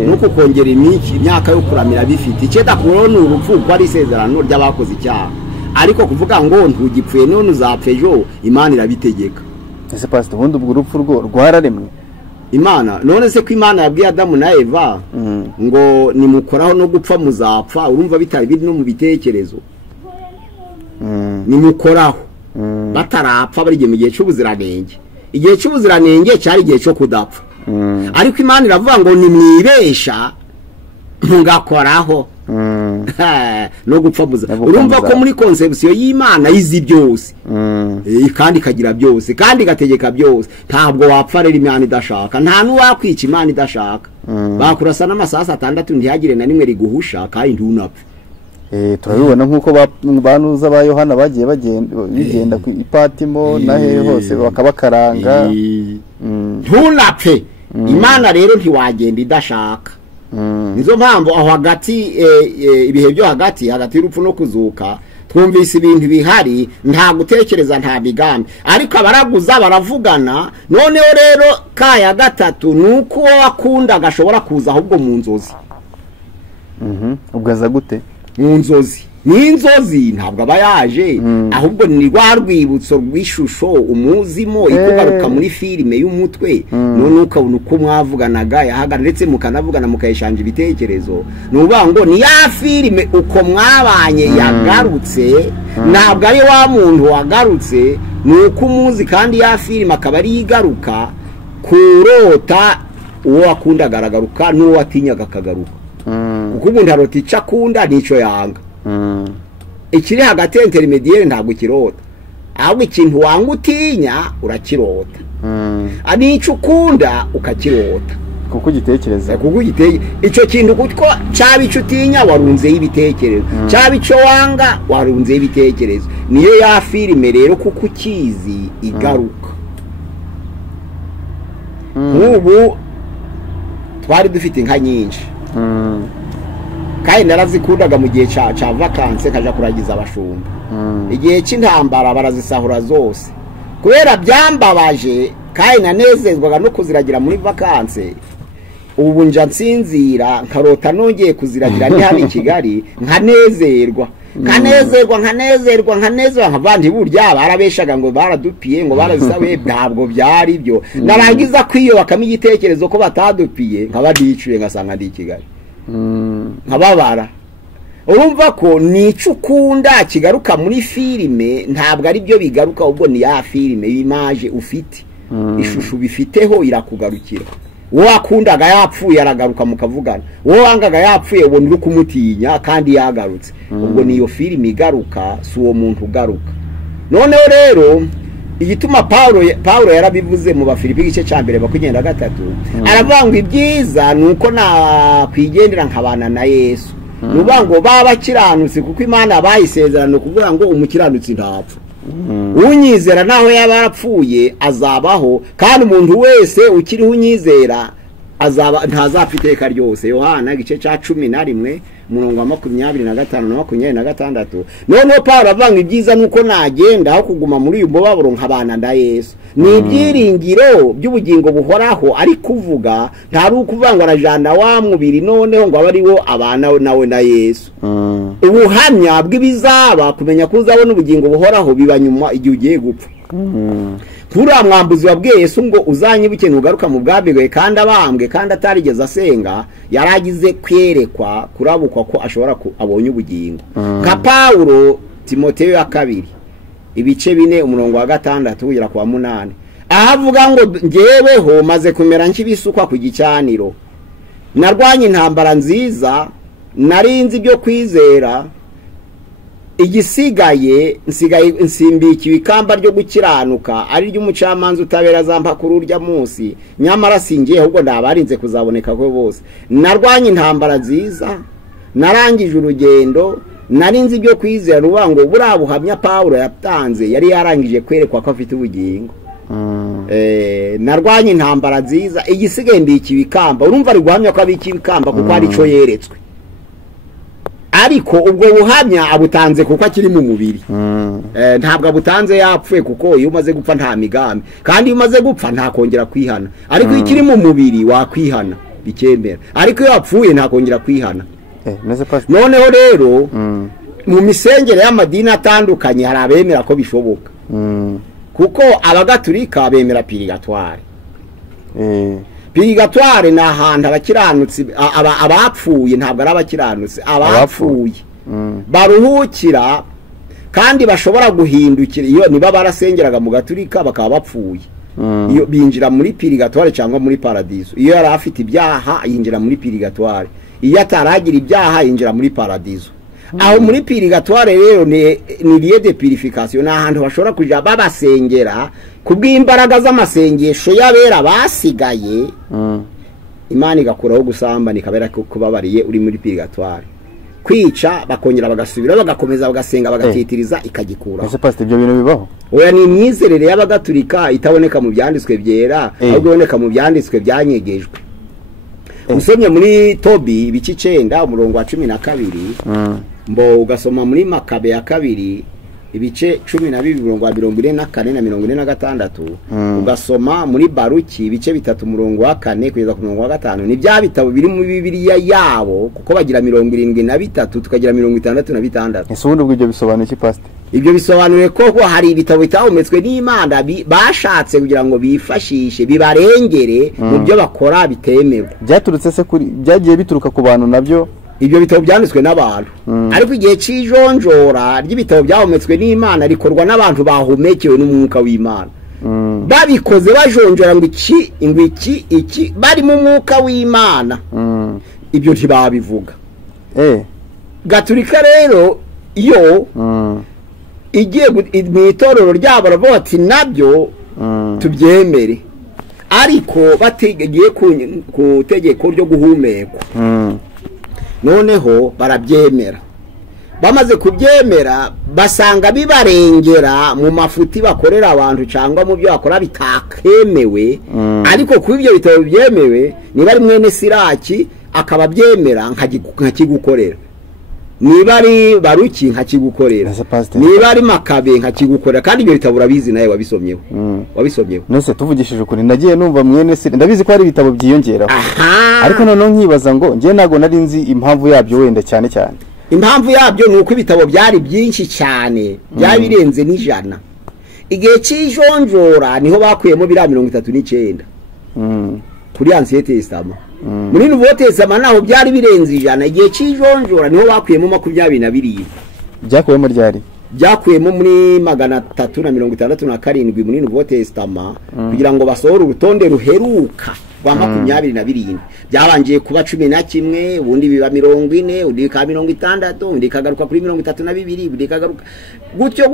nuko kongera imyaka yo kuramira bifite icyeta kubona urupfu ko ari isezerano ry'abakoze icyaha ariko kuvuga ngo ntugipfuye none uzapfa ejo Imana irabitegeka ese pastor ubundi ubwo urupfu rwararemwe Imana none se ko Imana yabwiye Adamu na Eva ngo nimukoraho no gupfa muzapfa urumva bitari biri no mu bitekerezo nimukoraho batarapfa bari mu gihe cy'ubuziranenge igihe cy'ubuziranenge cyari igihe cyo kudapfa ariko Imana iravuga ngo nimwibesha mugakoraho no gupfa urumva ko muri conception y'Imana izi byose kandi ikagira byose kandi igategeka byose ntabwo wapfa rero Imana idashaka nta nuwakwica Imana idashaka bakurasa n'amasasa 6 ntihagire na nimwe riguhusha kandi ntunapfe turabibona nkuko banuza ba Yohana bagiye bigenda ku Ipatimo na hehe hose bakabakaranga ntunapfe Imana rero ntiwagenda idashaka nizo mpamvu aho hagati ibihe byo hagati y'urupfu no kuzuka twumvise ibintu bihari nta gutekereza nta bigambi ariko abaraguza baravugana noneho rero kaya gatatu nuko wakunda gashobora kuza ahubwo mu nzozi ubwaza gute mu nzozi n'inzozi ntabwo aba yaje ahubwo ni rwa rwibutso rw'ishusho umuzimo ikugaruka muri filime y'umutwe none ukabona uko mwavuganaga yahagarara ndetse mukanavugana mukayishanja ibitekerezo nuvuga ngo ni ya filime uko mwabanye yagarutse ntabwo ari wa muntu wagarutse nuko umuzi kandi ya filime akaba ari igaruka kurota uwo wakunda garagaruka n'uwo watinyaga akagaruka kuko umuntu arota icyo akunda n'icyo yanga ikiri hagati intermediaire ntabwo kirota ahubwo ikintu wanga utinya urakirota n'icyo ukunda ukakirota kuko ugitekereza icyo kintu kuko cyaba icyo utinya warunzeho ibitekerezo cyaba icyo wanga warunzeho ibitekerezo niyo ya filime rero kuko ukizi igaruka nk'ubu twari dufite inka nyinshi kandi narazikundaga mu gihe cya vakanse kaja kuragiza abashumba igihe cy'intambara barazisahura zose kubera byambabaje kandi nanezezwaga no kuziragira muri vakanse ubu nja nsinzira nkarota nongeye kuziragira ni hano i Kigali nkanezerwa nkavandi burya barabeshaga ngo baradupiye ngo barazisabe ntabwo byari byo narangiza kwiyubakamo igitekerezo ko batadupiye nkabadicuye ngasanga ndi i Kigali nkababara urumva ko nicyo ukunda kigaruka muri filime ntabwo ari byo bigaruka ubwo ni ya filime y'image ufite ishusho bifiteho irakugarukira uwo wakundaga yapfuye aragaruka mukavugana uwo wangaga yapfuye ubona uri kumutinya kandi yagarutse ubwo niyo filime igaruka si uwo muntu ugaruka noneho rero igituma Paulo yarabivuze mu Bafilipi igice cya 1:23 aravuga ngo ibyiza nuko nakwigendera nkabana na Yesu nuvuga ngo baba kiranutse kuko Imana bayisezerano kuvuga ngo umukiranutsi ntapfa unyizera naho yaba yarapfuye azabaho kandi umuntu wese ukiriho unyizera azaba ntazapfa iteka ryose. Yohana igice cya 11 umurongo wa 25 na 26. Noneho Paulo avanga ibyiza nuko nagenda aho kuguma muri uyu mubabaro nkabana na Yesu. Ni ibyiringiro by'ubugingo buhoraho ari kuvuga ntari ukuvanga arajana wa mubiri noneho ngo abariwo abana nawe na Yesu. Ubuhamya bw'ibizaba kumenya ko uzabona ubugingo buhoraho biba nyuma igihe ugiye gupfa. kuriya mwambuzi wabwiye Yesu ngo uzanyibuke nugaruka mu bwami bwe kandi abambwe kandi atarigeze asenga, yaragize kwerekwa kurabukwa ko ashobora abonye ubugingo. Nka Pawulo Timoteyo ya 2 ibice 4 umurongo wa 6 kugera kwa 8 ahavuga ngo ngeweho maze kumera nk'ibisukwa ku gicaniro, narwanye intambara nziza, narinzi byo kwizera, igisigaye nsimbika ibikamba ryo gukiranuka ari ry'umucamanza utabera zampa kuri urya munsi, nyamara singiye ahubwo ndabarinze kuzaboneka ko bose. Narwanye intambara nziza, narangije urugendo, narinzi byo kwizera. Ruvuga ngo buriya buhamya Pawulo yatanze yari yarangije kwerekwa ko afite ubugingo. Narwanye intambara nziza, igisigaye mbika ibikamba. Urumva ari guhamya ko abika ibikamba kuko ari cyo yeretswe, ariko ubwo buhamya abutanze kuko akiri mu mubiri. Ntabwo abutanze yapfuye, kuko iyo umaze gupfa nta migambi, kandi iyo umaze gupfa nta kongera kwihana. Ariko iyo ikiri mu mubiri wakwihana bikemera, ariko iyo yapfuye nta kongera kwihana. Noneho rero mu misengere y'amadini atandukanye hari abemera ko bishoboka, kuko abagatulika bemera purigatoire. Purigatoire ni ahantu abakiranutsi abapfuye, ntabwo ari abakiranutsi, abapfuye baruhukira kandi bashobora guhindukira. Iyo niba barasengeraga mu gatulika bakaba bapfuye, iyo binjira muri purigatoire cyangwa muri paradiso. Iyo yari afite ibyaha yinjira muri purigatoire, iyo ataragira ibyaha yinjira muri paradiso. Aho muri purigatoire rero ni lieu de purification, ahantu bashobora kuja babasengera kubw'imbaraga z'amasengesho y'abera basigaye. Imana igakuraho gusamba nikabera kubabariye uri muri purigatoire. Kwica bakongera bagasubira bagakomeza bagasenga bagatitiriza ikagikura. Ese pastor ibyo bintu bibaho? Oya, ni imyizerere y'abagatulika itaboneka mu byanditswe byera, ahubwo iboneka mu byanditswe byanyegejwe. Usomye muri Tobi ibice 9 umurongo wa 12, mbo ugasoma muri Makabe ya 2 ibice 12 umurongo wa 44 na 46, ugasoma muri Baruki ibice 3 umurongo wa 4 kugeza ku murongo wa 5. Ni bya bitabo biri mu Bibiliya yabo, kuko bagira 73 tukagira 66. Ese ubundi ubwo ibyo bisobanuye iki pastor? Ibyo bisobanuye ko hari ibitabo bitahumetswe n'Imana bashatse kugira ngo bifashishe bibarengere mu byo bakora bitemewe. Byaturutse se kuri byagiye bituruka ku bantu nabyo? Ibyo bitabo byanditswe n'abantu, ariko igihe cy'ijonjora ry'ibitabo byahumetswe n'Imana rikorwa n'abantu bahumekewe n'umwuka w'Imana. Babikoze bajonjora ngo iki bari mu mwuka w'Imana, ibyo ntibabivuga. Gatulika rero iyo igiye mu itorero ryabo baravuga bati nabyo tubyemere, ariko bategeye ku tegeko ryo guhumekwa. Noneho barabyemera, bamaze kubyemera basanga bibarengera mu mafuti bakorera abantu cyangwa mu byo bakora bitakemewe. Ariko ku ibyo bitabo byemewe, niba ari mwene Siraki akaba byemera nkakigukorera, niba ari Baruki nkakigukorera, niba ari Makabe nkakigukorera, kandi ibyo bitabo urabizi nawe wabisomyeho. Nose tuvugishije ukuri nagiye numva mwene Siraki, ndabizi ko ari ibitabo byiyongera, ariko noneho nkibaza ngo ngiye nago nari nzi impamvu yabyo wenda cyane. Impamvu yabyo ni uko ibitabo byari byinshi cyane, byari birenze n'100. Igihe cy'ijonjora niho bakuyemo bira 39 kuri Ancien Testament. Muri Nouveau Testament naho byari birenze 100. Igihe cy'ijonjora niho bakuyemo 22. Byakuyemo ryari? Byakuyemo muri 367 muri Nouveau Testament, kugira ngo basohore urutonde ruheruka rwa 27. Byabangiye kuba 11, ubundi biba 40, undi ka 60, undi kagaruka kuri 32, undi kagaruka gutyo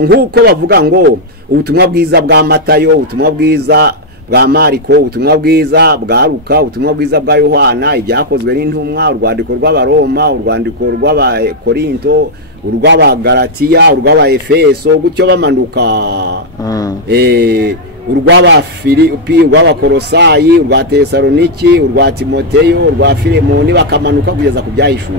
nkuko bavuga ngo ubutumwa bwiza bwa Matayo, ubutumwa bwiza bwa Mariko, ubutumwa bwiza bwa Luka, ubutumwa bwiza bwa Yohana, ibyakozwe n'intumwa, urwandiko rw'Abaroma, urwandiko rw'Abakorinto, urw'Abagalatiya, urw'Abaefeso, gutyo bamanuka. Urw'Abafilipi, urw'Abakolosayi, urwa Tesaloniki, urwa Timoteyo, urwa Filemoni, bakamanuka kugeza ku Byahishuwe.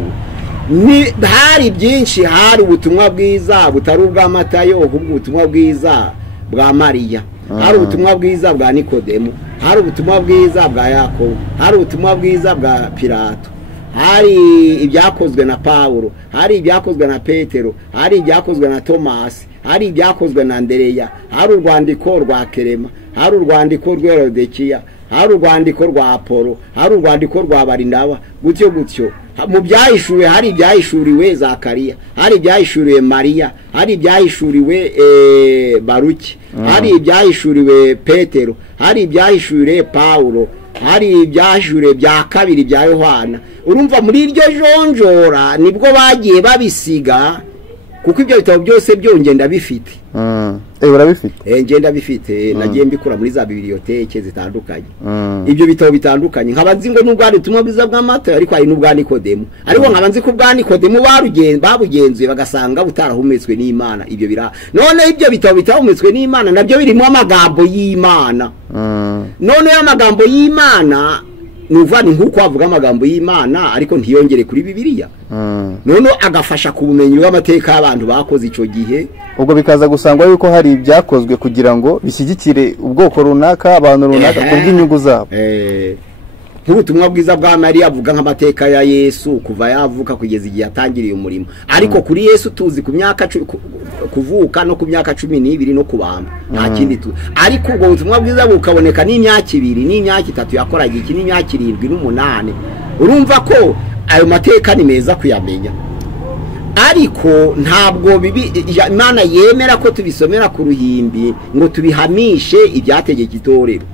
Ni hari byinshi, hari ubutumwa bwiza butari ubwa Matayo, ahubwo ubutumwa bwiza bwa Mariya, hari ubutumwa bwiza bwa Nikodemo, hari ubutumwa bwiza bwa Yakobo, hari ubutumwa bwiza bwa Pilato, hari ibyakozwe na Paulo, hari ibyakozwe na Petero, hari ibyakozwe na Tomasi, hari ibyakozwe na Andereya, hari urwandiko rwa Kerema, hari urwandiko rwa Laodikiya, hari urwandiko rwa Apolo, hari urwandiko rwa Barinaba, gutyo gutyo. Mu byahishuriwe hari ibyahishuriwe Zakariya, hari ibyahishuriwe Mariya, hari ibyahishuriwe Baruki, hari ibyahishuriwe Petero, hari ibyahishuriwe Paulo, hari ibyahishuriwe bya kabiri bya Yohana. Urumva muri iryo jonjora nibwo bagiye babisiga, kuko ibyo bitabo byose byongenda bifite. Urabifite? Ngenda bifite, nagiye mbikura muri za biblioteke zitandukanye. Ibyo bitabo bitandukanye nkabanzi ngo n'ubwari tumwe bwiza bw'amata, ariko hari n'ubwa Nikodemu. Ariko nkabanzi ko ubwa Nikodemu babugenzuye bagasanga butarahumetswe n'Imana. Ibyo bira none ibyo bitabo bitahumetswe n'Imana nabyo birimo amagambo y'Imana. None amagambo y'Imana nuvani nkuko avuga amagambo y'Imana ariko ntiyongere kuri Bibiliya. None agafasha ku bumenyi bw'amateka y'abantu bakoze ico gihe. Ubwo bikaza gusangwa yuko hari ibyakozwe kugira ngo bishyigikire ubwoko runaka, abantu runaka kubw'inyungu zabo. Nk'ubutumwa bwiza bwa Mariya avuga nk'amateka ya Yesu kuva yavuka kugeza igihe atangiriye umurimo. Ariko kuri Yesu tuzi ku myaka kuvuka no ku myaka 12 no kubamba nta kindi tu. Ariko ubwo butumwa bwiza bukaboneka n'imyaka 2 n'imyaka 3 yakoraga iki n'imyaka 7 n'8. Urumva ko ayo mateka ni meza kuyamenya. Ariko ntabwo Imana yemera ko tubisomera ku ruhimbi ngo tubihamishe ibyategeka itorero.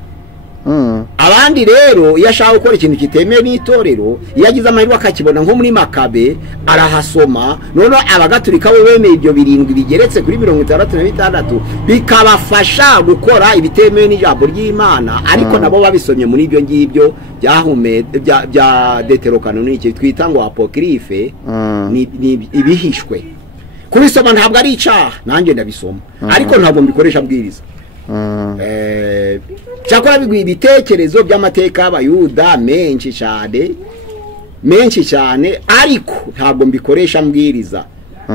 Abandi rero iyo ashaka gukora ikintu kitemeye n'itorero, iyo agize amahirwe akakibona nko muri Makabe arahasoma, none abagatulika bo bemeye ibyo 7 bigeretse kuri 66 bikabafasha gukora ibitemeye n'ijambo ry'Imana. Ariko nabo babisomye muri ibyo ngibyo bya deuterocanonique twita ngo apokrife, ni ibihishwe. Kubisoma ntabwo ari icaha, nanjye ndabisoma, ariko ntabwo mbikoresha bwiriza. Cyakora bigwi ibitekerezo by'amateka y'Abayuda menshi cyane, ariko ntabwo mbikoresha mbwiriza.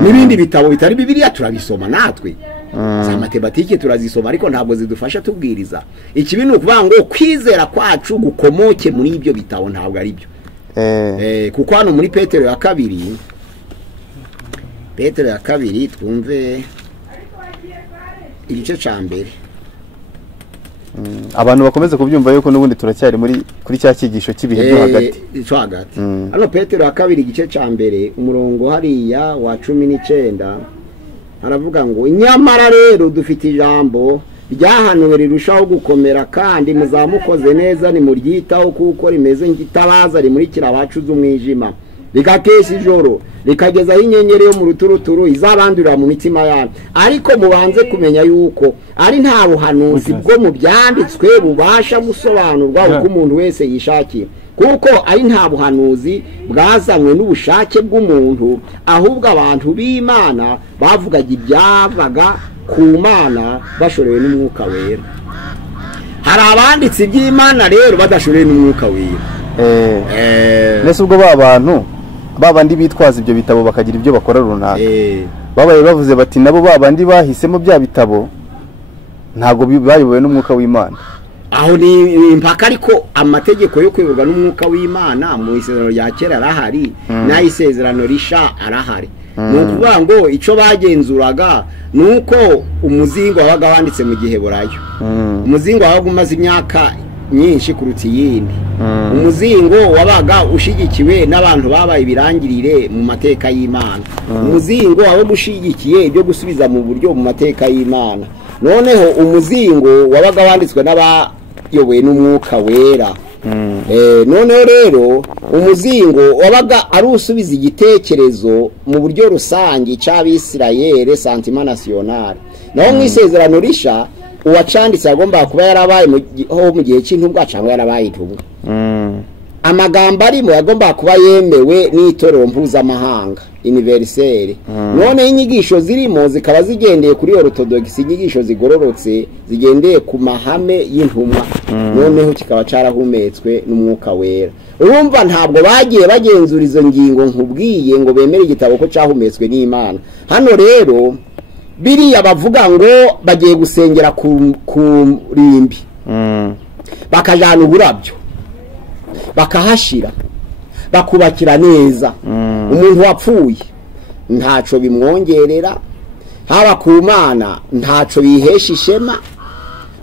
N'ibindi bitabo bitari Bibiliya turabisoma natwe, za matematike turazisoma, ariko ntabwo zidufasha tubwiriza. Ikibi ni ukuvuga ngo kwizera kwacu gukomoke muri ibyo bitabo, ntabwo ari byo. Kuko hano muri Petero ya kabiri twumve igice ca mbere. Abantu bakomeze kubyumva yuko n'ubundi turacyari kuri cya cyigisho cy'ibihe byo hagati. Hano Petero ya kabiri igice ca mbere umurongo hariya wa 19 haravuga ngo nyamara rero dufite ijambo ryahanuwe rirushaho gukomera, kandi muzamukoze neza ni muryitaho kuko rimeze nk'itabaza rimurikira abacu z'umwijima, rikakesha ijoro rikagezaho inyenyeri yo mu ruturuturu izabandurira mu mitima yanyu. Ariko mubanze kumenya yuko ari nta buhanuzi bwo mu byanditswe bubasha gusobanurwa uko umuntu wese yishakiye, kuko ari nta buhanuzi bwazanywe n'ubushake bw'umuntu, ahubwo abantu b'Imana bavugaga ibyavaga ku Mana bashorewe n'umwuka wera. Hari abanditsi by'Imana rero badashorewe n'umwuka wera. Nese ubwo babandi bitwaza ibyo bitabo bakagira ibyo bakora runaka, babaye bavuze bati nabo babandi bahisemo bya bitabo ntago bayobowe n'umwuka w'Imana. Aho ni impaka, ariko amategeko yo kuyoborwa n'umwuka w'Imana mu isezerano rya kera arahari, n'ayisezerano risha arahari. Nukuvuga ngo ico bagenzuraga nuko umuzingo wabaga wanditse mu Giheburayo. Umuzingo wabaga umaze imyaka nyinshi kuruta iyindi. Umuzingo wabaga ushigikiwe n'abantu babaye ibirangirire mu mateka y'Imana. Umuzingo wabaga ushigikiye ibyo gusubiza mu buryo mu mateka y'Imana. Noneho umuzingo wabaga wanditswe n'abayobowe n'umwuka wera. Noneho rero umuzingo wabaga ari usubiza igitekerezo mu buryo rusange cy'Abisirayeli, sentiment national. Naho mu isezerano risha uwacanditse agomba kuba yarabaye mu gihe cy'intumwa cyangwa yarabaye intumwa. Amagambo arimo yagomba kuba yemewe n'itorero mpuzamahanga universelle. None inyigisho zirimo zikaba zigendeye kuri orthodox, inyigisho zigororotse zigendeye ku mahame y'intumwa. Noneho kikaba carahumetswe n'umwuka wera. Urumva ntabwo bagiye bagenzura izo ngingo nkubwiye ngo bemere igitabo ko cahumetswe n'Imana. Hano rero biriya bavuga ngo bagiye gusengera ku rimbi, bakajana uburabyo, bakahashira, bakubakira neza. Umuntu wapfuye ntaco bimwongerera, haba ku mana ntaco bihesha ishema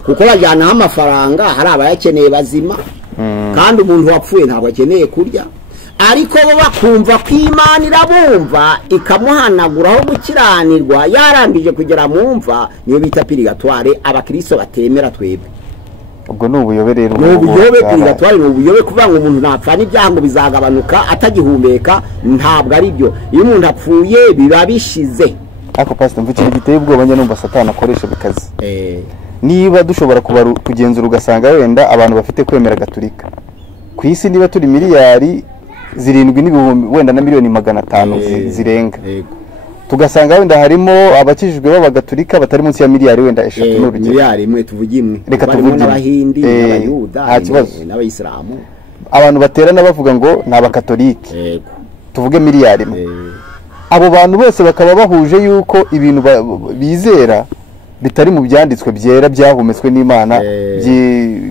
kuko bajyanaho amafaranga hari abayakeneye bazima kandi umuntu wapfuye ntabwo akeneye kurya ariko bo bakumva ko Imana irabumva ikamuhanaguraho gukiranirwa yarambije kugera mu mva niyo bita purigatoire abakristo batemera twebwe ubwo ni ubuyobe rero n'ubuyobe purigatoire ni ubuyobe kuvuga ngo umuntu napfa n'ibyaha ngo bizagabanuka atagihumeka ntabwo ari byo iyo umuntu apfuye biba bishize ako pastor mvukiye giteye ubwoba njye numva Satani akoresha bikazi niba dushobora kugenzura ugasanga wenda abantu bafite kwemera gaturika ku isi niba turi miliyari 7 wenda na miliyoni 500 zirenga tugasanga wenda harimo abakijijwe b'abagatulika batari munsi ya miliyari wenda 3 n'urugero miliyari imwe tuvugimwe reka tuvuge n'abahindi n'abayuda n'abayisilamu abantu baterana bavuga ngo ni abakatolike tuvuge miliyari imwe abo bantu bose bakaba bahuje yuko ibintu bizera bitari mu byanditswe byera byahumetswe n'Imana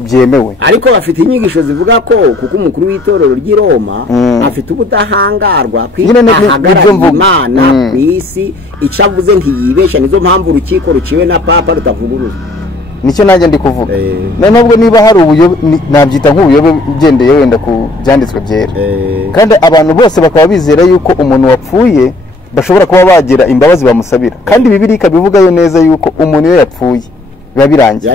byemewe ariko bafite inyigisho zivuga ko kuko umukuru w'itorero ry'i Roma afite ubudahangarwa kwitahagarara Imana ku isi icavuze ntiyibesha nizo mpamvu urukiko ruciwe na papa rutavuguruza nicyo nanjye ndi kuvuga nubwo niba hari ubuyobe nabyita nk'ubuyobe ugendeye wenda ku byanditswe byera kandi abantu bose bakaba bizera yuko umuntu wapfuye bashobora kuba bagira imbabazi bamusabira kandi Bibiliya ikabivugayo neza yuko umuntu iyo yapfuye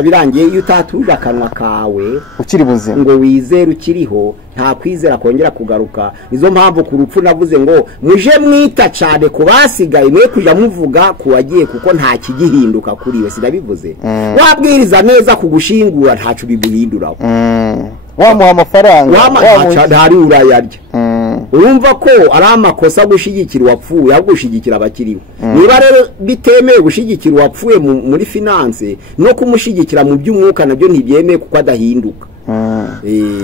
birangiye iyo utatuje akanwa kawe ukiri buzima ngo wizere ukiriho nta kwizera kongera kugaruka nizo mpamvu ku rupfu navuze ngo muje mwita cyane ku basigaye mwe kuja muvuga ku wagiye kuko nta kigihinduka kuri we sinabivuze wabwiriza neza kugushingura ntacu bibuhinduraho wamuha amafaranga ntari urayarya urumva ko ari amakosa gushigikira uwapfuye ahubwo gushigikira abakiriho niba rero bitemewe gushigikira uwapfuye muri finance no kumushigikira mu by'umwuka nabyo ntibyemeye kuko adahinduka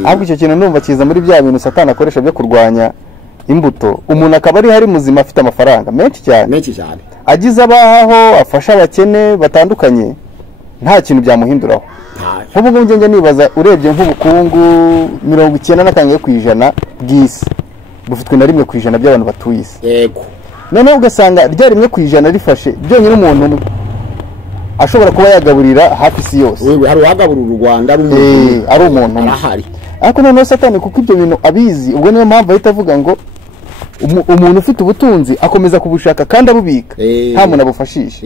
ahubwo icyo kintu numva kiza muri bya bintu Satani akoresha byo kurwanya imbuto umuntu akaba ari hari muzima afite amafaranga menshi cyane agize abaho afasha abakene batandukanye nta kintu byamuhinduraho nk'ubu ngubu njye nibaza urebye nk'ubukungu 99% bw'isi bufitwe na 1% by'abantu batuye isi yego noneho ugasanga rya 1% rifashe byonyine umuntu umwe ashobora kuba yagaburira hafi isi yose hari uwagaburira u Rwanda ari umuntu arahari ariko noneho Satani kuko ibyo bintu abizi ubwo niyo mpamvu ahita avuga ngo umuntu ufite ubutunzi akomeza kubushaka kandi abubika nta muntu abufashisha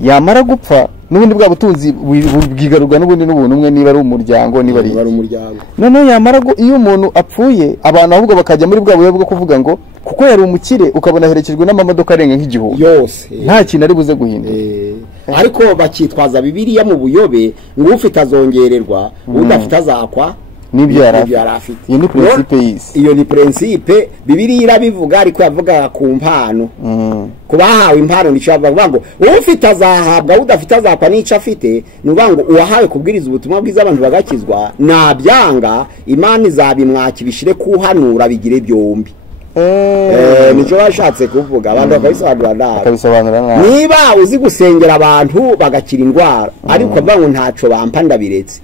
yamara gupfa n'ubundi bwa butunzi bwigarurwa n'ubundi n'ubuntu umwe niba ari umuryango niba ari umuryango noneho yamara iyo umuntu apfuye abantu ahubwo bakajya muri bwa buyobe bwo kuvuga ngo kuko yari umukire ukabona aherekejwe n'amamodoka arenga nk'igihumbi yose nta kintu ari buze guhindura ariko bakitwaza Bibiliya mu buyobe ngo ufite azongererwa udafite azakwa nibyo yarafite iyo ni principe y'isi iyo ni principe Bibiliya irabivuga ariko yavuga ku mpano kubahawe impano nico bavuga ngo ufite azahabwa udafite azakwa nico afite nuvuga ngo uwahawe kubwiriza ubutumwa bwiza abantu bagakizwa nabyanga Imana izabimwaki bishire kuhanura bigire byombi nico bashatse kuvuga abantu bakabisobanura nabi niba uzi gusengera abantu bagakira indwara ariko bavuga ngo ntaco bampa ndabiretse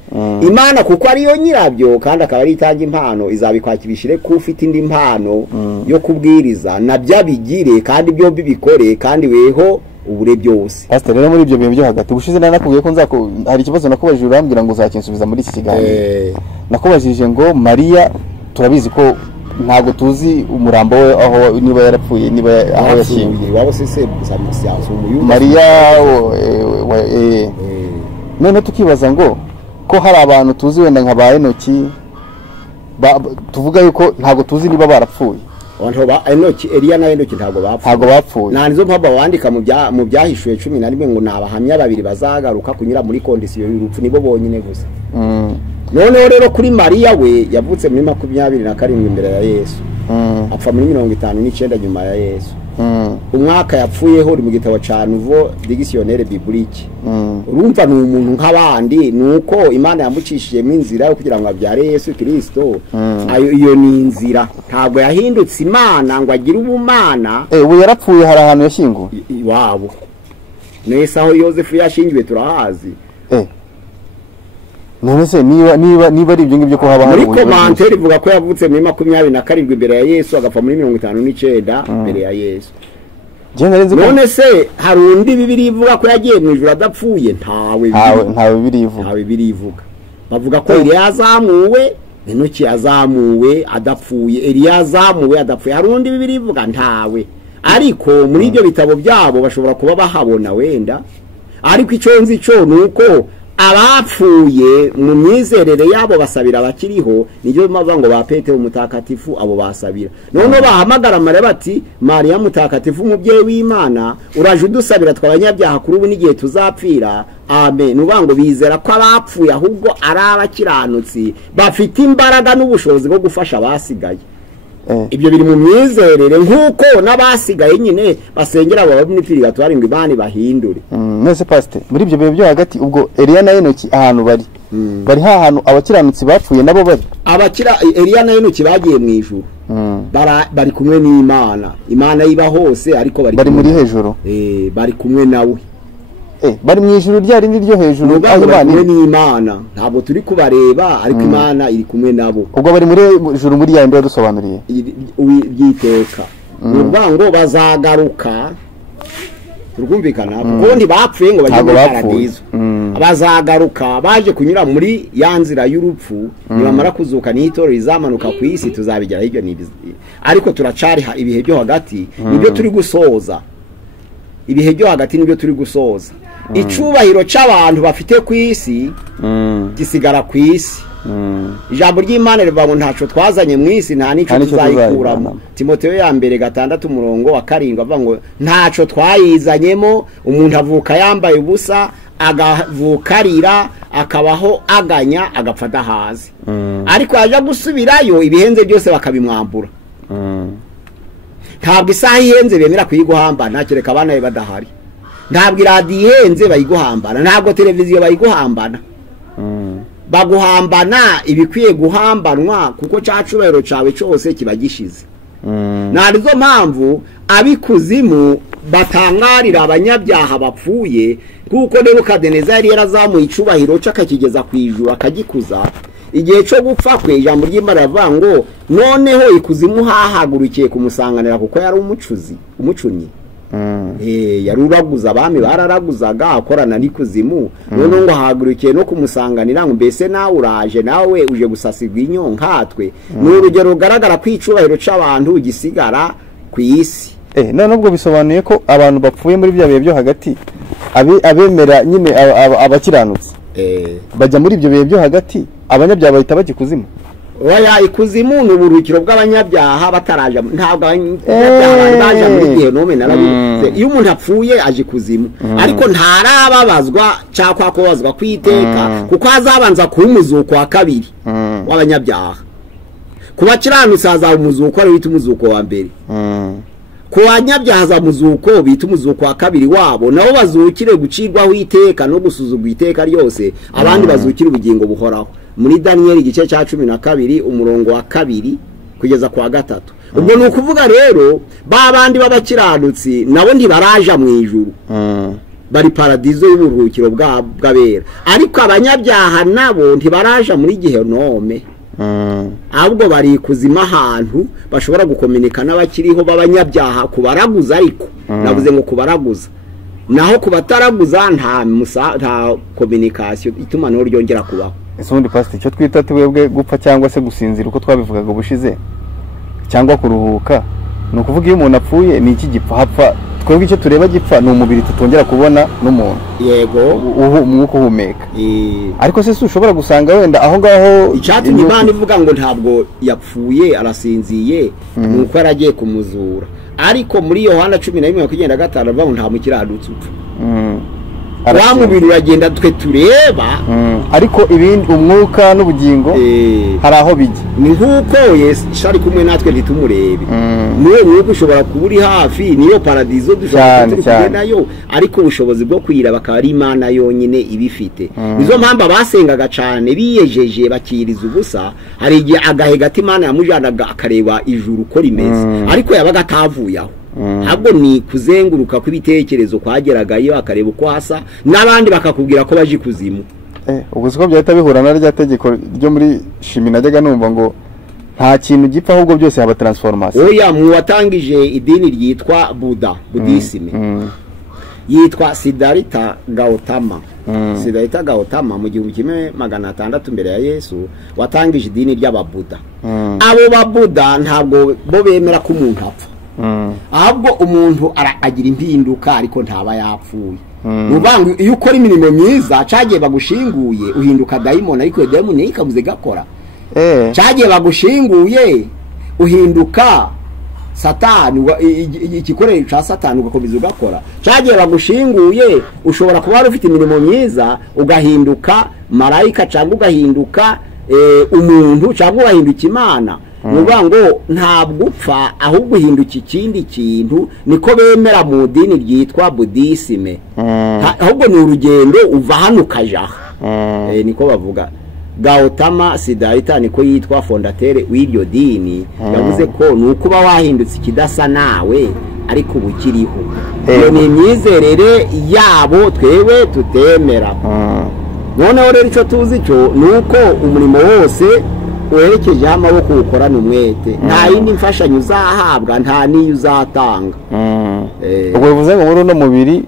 Imana kuko ariyo nyirabyo kandi akaba ari itanga impano izabikwakibishire ko ufite indi impano yo kubwiriza nabyo bigire kandi byo bibikore kandi weho ubure byose pastor rero muri ibyo bintu byo hagati bushize nakubwiye ko hari ikibazo nakubajije urambwira ngo uzakinsubiza muri iki kiganiro nakubajije ngo Maria turabizi ko ntago tuzi umurambo we aho niba yarapfuye niba aho yashyingiwe wabo se Maria none tukibaza ngo ko hari abantu tuzi wenda nka ba Enoki tuvuga yuko ntago tuzi niba barapfuye abantu ba Enoki Eliya na Enoki ntago bapfuye nta nizo mpamvu bandika mu byahishuye 11 ngo nabahamya babiri bazagaruka kunyura muri kondisiyo y'urupfu nibo bonyine gusa noneho rero kuri Maria we yavutse muri 27 imbere ya Yesu apfa muri 59 nyuma ya Yesu umwaka yapfuyeho uri mu gitabo ca Nouveau Dictionnaire Biblique urumva ni umuntu nk'abandi nuko Imana yamucishije mu inzira yo kugira ngo abyare Yesu Kristo iyo ni inzira ntabwo yahindutse Imana ngo agire ubumana ubu yarapfuye hari ahantu yashyinguwe wabo nese aho Yosefu yashingiwe turahazi none se niba ari ibyo ngibyo ko haba hari muri commentaire ivuga ko yavutse muri 27 imbere ya Yesu agapfa muri 59 imbere ya Yesu none se hari undi bibiri ivuga ko yagiye mu ijuru adapfuye? ntawe bibiri ivuga. Bavuga ko Eliya yazamuwe, Enoki yazamuwe adapfuye, Eliya yazamuwe adapfuye. Hari undi bibiri ivuga? Ntawe. Ariko muri ibyo bitabo byabo bashobora kuba bahabona wenda, ariko icyo nzi cyo nuko abapfuye mu myizerere yabo basabira abakiriho. Nibyo bavuga ngo ba Petero mutakatifu abo basabira. None bahamagara Mariya bati, Mariya mutakatifu umubyeyi w'Imana, uraje udusabira tw'abanyabyaha kuri ubu n'igihe tuzapfira. Amen. Nuvuga ngo bizera ko abapfuye ahubwo ari abakiranutsi bafite imbaraga n'ubushobozi bwo gufasha abasigaye. Ibyo biri mu myizerere nk'uko n'abasigaye nyine basengera abo b'imipiri gatwara ngo Imana bahindure. Nese pastor, muri ibyo bihe byo hagati ubwo Eliya na Enoki ahantu bari hahantu abakiranutsi bapfuye nabo bari Eliya na Enoki bagiye mu ijuru, bari kumwe n'Imana. Imana iba hose ariko bari muri hejuru, bari kumwe nawe. Bari mu ijuru ryari n'iryo hejuru, bari n'Imana. Ntabwo turi kubareba ariko Imana iri kumwe nabo. Ubwo bari muri ijuru muri yandi yadusobanuriye byiteka. Nuvuga ngo bazagaruka, turumvikana kuko ntibapfuye ngo bajye muri paradizo. Bazagaruka baje kunyura muri ya nzira y'urupfu, nibamara kuzuka n'itoro rizamanuka ku isi tuzabigera hiryo nibizi. Ariko turacari ibihe byo hagati nibyo turi gusoza. Ibihe byo hagati nibyo turi gusoza. Icubahiro c'abantu bafite ku isi gisigara ku isi. Ijambo ry'Imana rivuga ngo ntaco twazanye mu isi nta nico tuzayikuramo. Timoteyo ya mbere 6:7 avuga ngo ntaco twayizanyemo, umuntu avuka yambaye ubusa, agavukarira, akabaho aganya, agapfa dahazi. Ariko yaje gusubirayo ibihenze byose bakabimwambura. Ntabwo isaha ihenze bemera kuyiguhambana kereka abana be badahari. Ntabwo iradiyo ihenze bayiguhambana, ntabwo televiziyo bayiguhambana. Baguhambana ibikwiye guhambanwa kuko cacubahiro cawe cyose kiba gishize. Narizo mpamvu abikuzimu batangarira abanyabyaha bapfuye, kuko Nebukadineza yari yarazamuye icubahiro c'akakigeza kwijuru akagikuza. Igihe cyo gupfa kwe ijambo ry'Imana rivuga ngo noneho ikuzimu hahagurukiye kumusanganira kuko yari umucunyi. Yari uraguza, abami bararaguzaga akorana n'ikuzimu. None ngo hahagurukiye no kumusanganira ngo mbese nawe uraje, nawe uje gusasirwa inyonkatwe. Ni urugero rugaragara ko icubahiro c'abantu gisigara ku isi. None ubwo bisobanuye ko abantu bapfuye muri bya bihe byo hagati abemera nyine abakiranutsi bajya muri ibyo bihe byo hagati, abanyabyaha bahita bajya ikuzimu. Oya, ikuzimu ni uburuhukiro bw'abanyabyaha bataraje. Ntabwo abanyabyaha baje muri gihe nome narabivuze. Iyo umuntu apfuye aje ikuzimu, ariko ntarababazwa cyangwa kubazwa kwiteka, kuko azabanza kuba umuzuko wa kabiri w'abanyabyaha. Kuba kiranutse hazaba umuzuko ari wita umuzuko wa mbere. Ku banyabyaha za muzuko bita umuzuko wa kabiri wabo, nabo bazukire gucirwaho iteka no gusuzugwa iteka ryose, abandi bazukire ubugingo buhoraho. Muri Daniel igice cya 12 umurongo wa 2 kugeza kwa 3. Ubwo ni ukuvuga rero babandi b'abakiranutsi nabo ntibaraja mu ijuru, bari paradizo y'uburuhukiro bw'abera. Ariko abanyabyaha nabo ntibaraja muri gihenome, ahubwo bari kuzima ahantu bashobora gukominika n'abakiriho b'abanyabyaha kubaraguza. Ariko navuze ngo kubaraguza, naho kubataraguza nta communication ituma no ryongera kubaho. Ubundi pastor icyo twita twebwe gupfa cyangwa se gusinzira uko twabivugaga ubushize cyangwa kuruhuka, ni ukuvuga iyo umuntu apfuye ni iki gipfa hapfa. Twebwe icyo tureba gipfa ni umubiri tutongera kubona n'umuntu, yego umwuka uhumeka. Ariko se ushobora gusanga wenda aho ngaho icyatumye Imana ivuga ngo ntabwo yapfuye arasinziye, nuko aragiye kumuzura. Ariko muri Yohana 11:5 avuga ngo nta mukiranutsi upfa. Wa mubiri uragenda twe tureba, ariko ibindi umwuka n'ubugingo hari aho bijya. Ni nkuko Yesu ari kumwe natwe ntitumurebe. Niyo mwuka ushobora kuba uri hafi, niyo paradizo dushobora kugenda nayo, ariko ubushobozi bwo kwiraba akaba ari Imana yonyine ibifite. Nizo mpamvu basengaga cyane biyejeje bakiriza ubusa. Hari igihe agahe gati Imana yamujanaga akareba ijuru uko rimeze, ariko yabaga atavuye aho. Ahubwo ni kuzenguruka kw'ibitekerezo kwageragayo akareba uko hasa, n'abandi bakakubwira ko baje kuzimu. Ubwo siko byahita bihura na rya tegeko ryo muri Shimi najyaga numva ngo nta kintu gipfa ahubwo byose haba transformation. Oya mu watangije idini ryitwa Buddhism yitwa Siddhartha Gautama. Siddhartha Gautama mu 1600 mbere ya Yesu watangije idini ry'ababuda. Abo babuda ntabwo bo bemera ko umuntu apfa, ahubwo umuntu agira impinduka ariko ntaba yapfuye. Nubangu iyo ukora imirimo myiza cagiye bagushinguye uhinduka daimon, ariko daimon ikabuze gakora. Cagiye bagushinguye uhinduka Satani, igikorero ca Satani ugakomeza ugakora. Cagiye bagushinguye ushobora kuba wari ufite imirimo myiza ugahinduka marayika cyangwa ugahinduka umuntu cyangwa ugahinduka Imana. Nubango ntabwo upfa ahubwo uhinduka ikindi kintu, niko bemera mu dini ryitwa Buddhism. Ahubwo ni urugendo uva hano ukaja niko bavuga. Gautama Siddhartha niko yitwa fondateur w'iryo dini, yavuze ko nukuba wahindutse ikidasa nawe ariko ubukiriho. Iyo ni imyizerere yabo twewe tutemera. Noneho rero icyo tuzi cyo nuko umurimo wose uherekeje amaboko ukorana umwete, nta yindi mfashanyo uzahabwa, nta niyo uzatanga. Ubwo bivuze ngo muri uno mubiri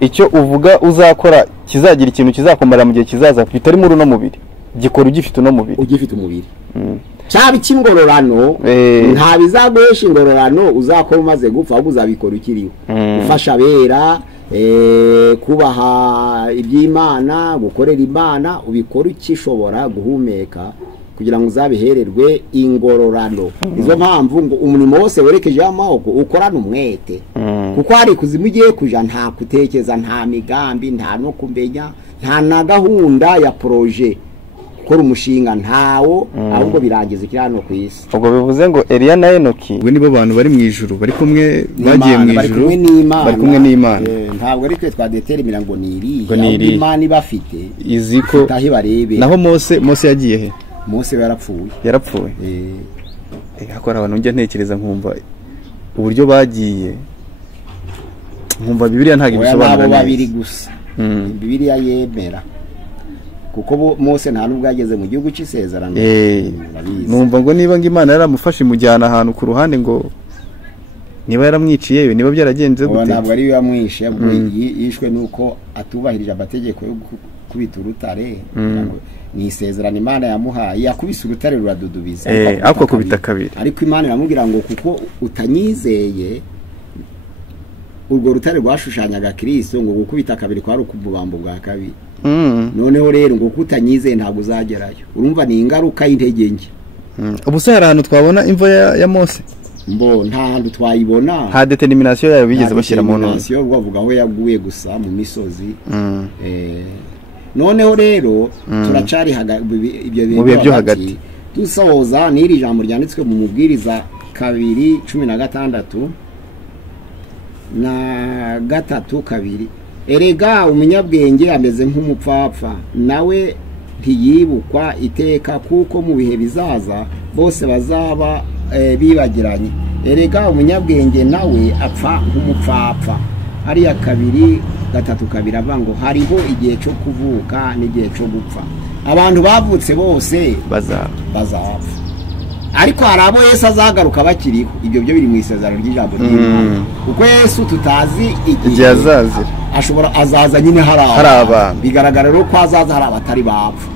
icyo uvuga uzakora kizagira ikintu kizakomera mu gihe kizaza bitari muri uno mubiri, gikora ugifite uno mubiri. Ugifite umubiri cyaba ikingororano nta bizaguhesha ingororano uzakora umaze gupfa, ahubwo uzabikora ukiriho. Ufasha abera, kubaha iby'Imana, gukorera Imana, ubikora ukishobora guhumeka kugira ngo uzabihererwe ingororano. Izo mpamvu ngo umurimo wose werekeje amaboko ukorana umwete, kuko hari kuzimu ugiye kuja nta kutekeza, nta migambi, nta no kumenya, nta na gahunda ya projet gukora umushinga ntawo, ahubwo birangiza ikirano ku isi. Ubwo bivuze ngo Eliya na Enoki ubwo nibo bantu bari mu ijuru, bari kumwe bagiye mu ijuru, bari kumwe n'Imana. Ntabwo ari twe twadetermina ngo ni iri Imana ibafite iziko tahi barebe. Naho Mose yagiye he? Mose yarapfuye. Akora abantu njya ntekereza nkumva uburyo bagiye, nkumva Bibiliya ntabwo ibisobanura neza. Babiri gusa Bibiliya yemera, kuko Mose nta nubwo yageze mu gihugu cy'isezerano. Numva ngo niba Imana yaramufashe imujyana ahantu ku ruhande, ngo niba yaramwiciyeyo, niba byaragenze gute? Ntabwo ari yamwishe, yishwe nuko atubahirije amategeko yo kubita urutare. Ni isezerano Imana yamuhaye, yakubise urutare ruradudubiza ariko kubita kabiri. Ariko Imana iramubwira ngo kuko utanyizeye, urwo rutare rwashushanyaga Kristo, ngo gukubita kabiri kwari ukububambo bwa kabiri. Noneho rero ngo kutanyizeye ntabwo uzagerayo. Urumva ni ingaruka y'intege nke. Ubuse hari ahantu twabona imvo ya Mose? Mbo nta hantu twayibona. Ha determination yayo bigeze bashyira mu none. Determination bavuga aho yaguye gusa mu misozi. Noneho rero turacari ibyo bintu hagati dusoza n'iri jambo ryanditswe mu mubwiriza 2:16 na 3:2. Erega umunyabwenge ameze nk'umupfapfa, nawe ntiyibukwa iteka, kuko mu bihe bizaza bose bazaba bibagiranye. Erega umunyabwenge nawe apfa nk'umupfapfa. Hariya 2:3 avuga ngo hariho igihe cyo kuvuka n'igihe cyo gupfa. Abantu bavutse bose bazapfa, ariko hari abo Yesu azagaruka bakiriho. Ibyo byo biri mu isezerano ry'ijambo ry'Imana, kuko Yesu tutazi igihe azazira. Ashobora azaza nyine hari abantu, bigaragara rero ko azaza hari abatari bapfa.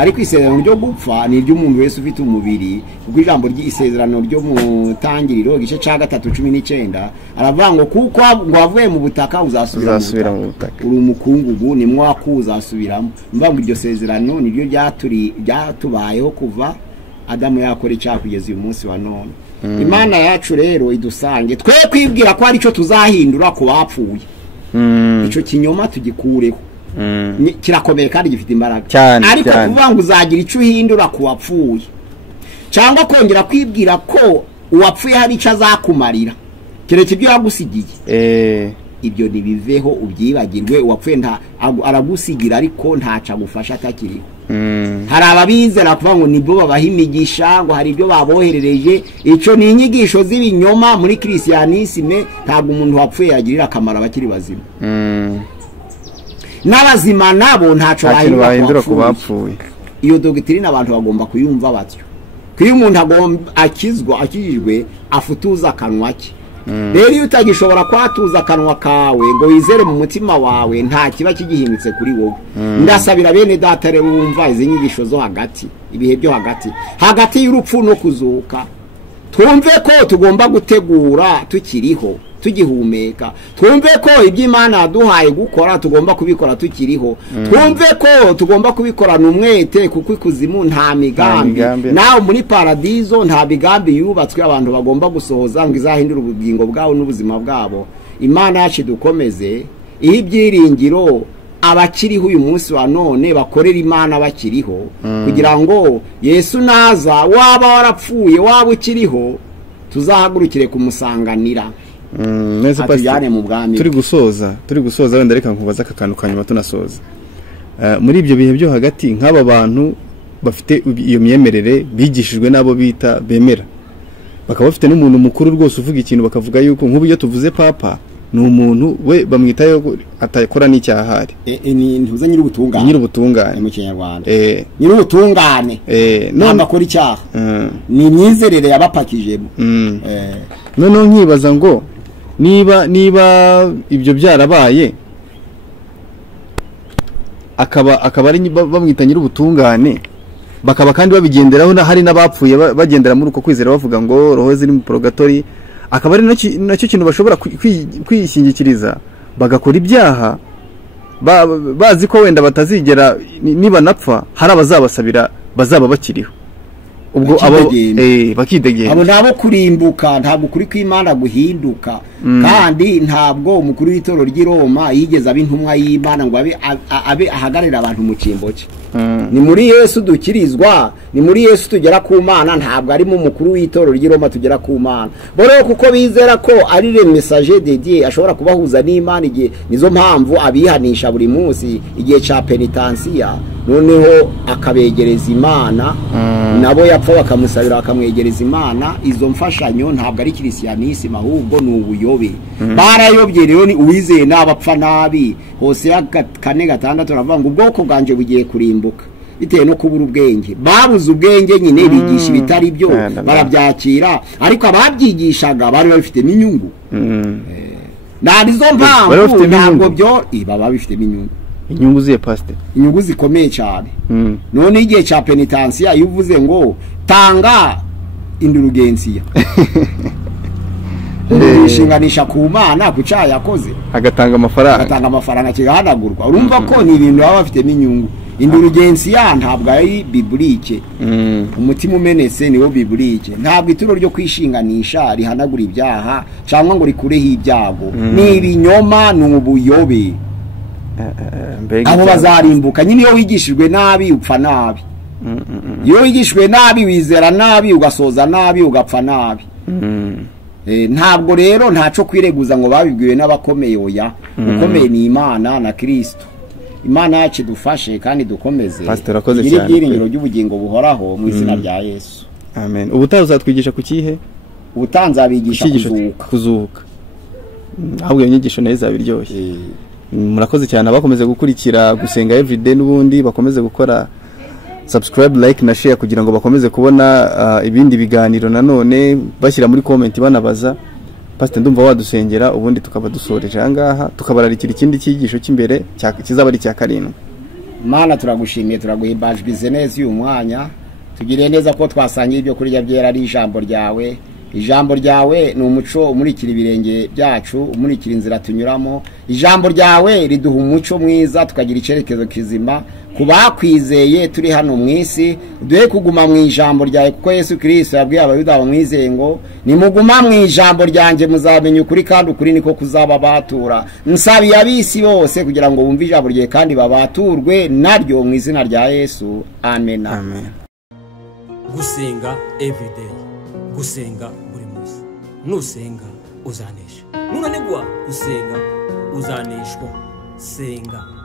Ariko isezerano ryo gupfa ni ry'umuntu wese ufite umubiri, kuko ijambo ry'isezerano ryo mu tangiriro igice cya 3:19 aravuga ngo kuko ngo wavuye mu butaka uzasubira mu butaka, uri umukungugu ni mwako uzasubiramo. Mvuga ngo iryo sezerano niryo ryatubayeho kuva Adamu yakora icyaha kugeza uyu munsi wa none. Imana yacu rero idusange twe kwibwira ko ari cyo tuzahindura ku bapfuye. Ico kinyoma tugikureho. Kirakomeye kandi gifite imbaraga. Ariko kuvuga ngo uzagira icyo uhindura ku wapfuye, cyangwa kongera kwibwira ko uwapfuye hari icyo azakumarira keretse ibyo yagusigiye, ibyo nibiveho ubyibagirwe. Uwapfuye aragusigira ariko ntaca gufasha atakiriho. Hari ababizera kuvuga ngo nibo babaha imigisha, ngo hari ibyo baboherereje. Icyo ni inyigisho z'ibinyoma muri Christianisme. Ntabwo umuntu wapfuye yagirira akamaro abakiri bazima. N'abazima nabo ntaco bahindura ku bapfuye. Iyo doctrine abantu bagomba kuyumva batyo. ko iyo umuntu akijijwe afutuza akanwa ke. Rero iyo utagishobora kwatuza akanwa kawe ngo wizere mu mutima wawe nta kiba kigihindutse kuri wowe. Ndasabira bene data rero bumva izi nyigisho zo hagati, ibihe byo hagati y'urupfu no kuzuka, twumve ko tugomba gutegura tukiriho tugihumeka, twumve ko iby'Imana yaduhaye gukora tugomba kubikora tukiriho, twumve ko tugomba kubikorana umwete kuko ikuzimu nta migambi, nawe muri paradizo nta migambi yubatswe abantu bagomba gusohoza ngo izahindura ubugingo bwabo n'ubuzima bwabo. Imana yacu dukomeze ibyiringiro abakiriho uyu munsi wa none bakorera Imana bakiriho, kugira ngo Yesu naza waba warapfuye waba ukiriho tuzahagurukire kumusanganira. Neza pastor, turi gusoza wenda reka nkubaza aka kantu kanyuma tunasoza. Muri ibyo bihe byo hagati nk'aba bantu bafite iyo myemerere bigishijwe nabo bita bemera, bakaba bafite n'umuntu mukuru rwose uvuga ikintu bakavuga yuko nk'ubu iyo tuvuze papa ni umuntu we bamwitayo atakora n'icyahari, ni ntuza nyir'ubutungane mu Kinyarwanda, nyir'ubutungane ntabwo akora icyaha, ni imyizerere yabapakijemo. Noneho nkibaza ngo niba ibyo byarabaye akaba ari bamwita nyir'ubutungane, bakaba kandi babigenderaho, hari n'abapfuye bagendera muri uko kwizera bavuga ngo roho ziri mu purgatori, akaba ari nacyo kintu bashobora kwishingikiriza bagakora ibyaha bazi ko wenda batazigera niba napfa hari abazabasabira bazaba bakiriho, ubwo abo bakidegera. Abo nabo kurimbuka ntabwo kuri kw'Imana guhinduka, kandi ntabwo umukuru w'itoro ry'i Roma yigeze aba intumwa y'Imana ngo abe ahagararira abantu mu cyimbo cye. Ni muri Yesu dukirizwa, ni muri Yesu tugera ku Mana, ntabwo ari mu mukuru w'itoro ry'i Roma tugera ku Mana. Boro kuko bizera ko ari le message de Dieu ashobora kubahuza n'Imana, igihe nizo mpamvu abihanisha buri munsi igihe ca penitensiya, noneho akabegereza Imana, nabo yapfa bakamusabira bakamwegereza Imana. Izo mfashanyo ntabwo ari kirisiyanisme, ahubwo ni ubuyobe. Barayobye rero, ni uwizeye n'abapfa nabi. Hosea 4:6 aravuga ngo ubwoko bwanje bugiye kurimbuka bitewe no kubura ubwenge. Babuze ubwenge nyine, bigisha ibitari byo barabyakira, ariko ababyigishaga bari babifitemo inyungu. Narizo mpamvu ntabwo byo baba bifitemo inyungu ziye pastor, inyungu zikomeye cyane. None igihe cya penitensiya yuvuze ngo tanga indurugensiya ishinganisha ku Mana ku cyaha yakoze, agatanga amafaranga kigahanagurwa. Urumva ko ni ibintu baba bafitemo inyungu. Indurugensiya ntabwo ari biblike, umutima umenetse niwo biblike. Ntabwo ituro ryo kwishinganisha rihanagura ibyaha cyangwa ngo rikureho ibyago, ni ibinyoma, ni ubuyobe. Abo bazarimbuka nyine iyo wigishijwe nabi upfa nabi, iyo wigishijwe nabi wizera nabi ugasoza nabi ugapfa nabi. Ntabwo rero ntaco kwireguza ngo babibwiwe n'abakomeye. Oya, ukomeye ni Imana na Kristo. Imana yacu dufashe kandi dukomeze kugira ibyiringiro by'ubugingo buhoraho mu izina rya Yesu. Amen. Ubutaha uzatwigisha ku kihe? Ubutanzabigisha kuzuka. Ahubwo iyo nyigisho neza biryoshye. Murakoze cyane abakomeze gukurikira Gusenga Everyday, n'ubundi bakomeze gukora subscribe, like na share kugira ngo bakomeze kubona ibindi biganiro. Nanone bashyira muri comment banabaza pastor, ndumva wadusengera ubundi tukaba dusoreje ahangaha tukabararikira ikindi cyigisho cy'imbere kizaba ari cya 7. Mana turagushimiye, turaguhimbaje neza uyu mwanya, tugire neza ko twasangiye ibyo kurya byera ari ijambo ryawe. Ijambo ryawe ni umuco umurikira ibirenge byacu, umurikira inzira tunyuramo. Ijambo ryawe riduha umuco mwiza tukagira icyerekezo kizima. Kubakwizeye turi hano mu isi, duhe kuguma mu ijambo ryawe, kuko Yesu Kristo yabwiye abayuda bamwizeye ngo nimuguma mu ijambo ryanjye muzamenya ukuri, kandi ukuri niko kuzaba batura. Nsabiye abisi bose kugira ngo bumve ijambo ryawe kandi babaturwe naryo mu izina rya Yesu. Amen. Gusenga everyday, gusenga buri munsi. Nusenga uzanesha, nunanigwa gusenga uzaneshwa. Senga.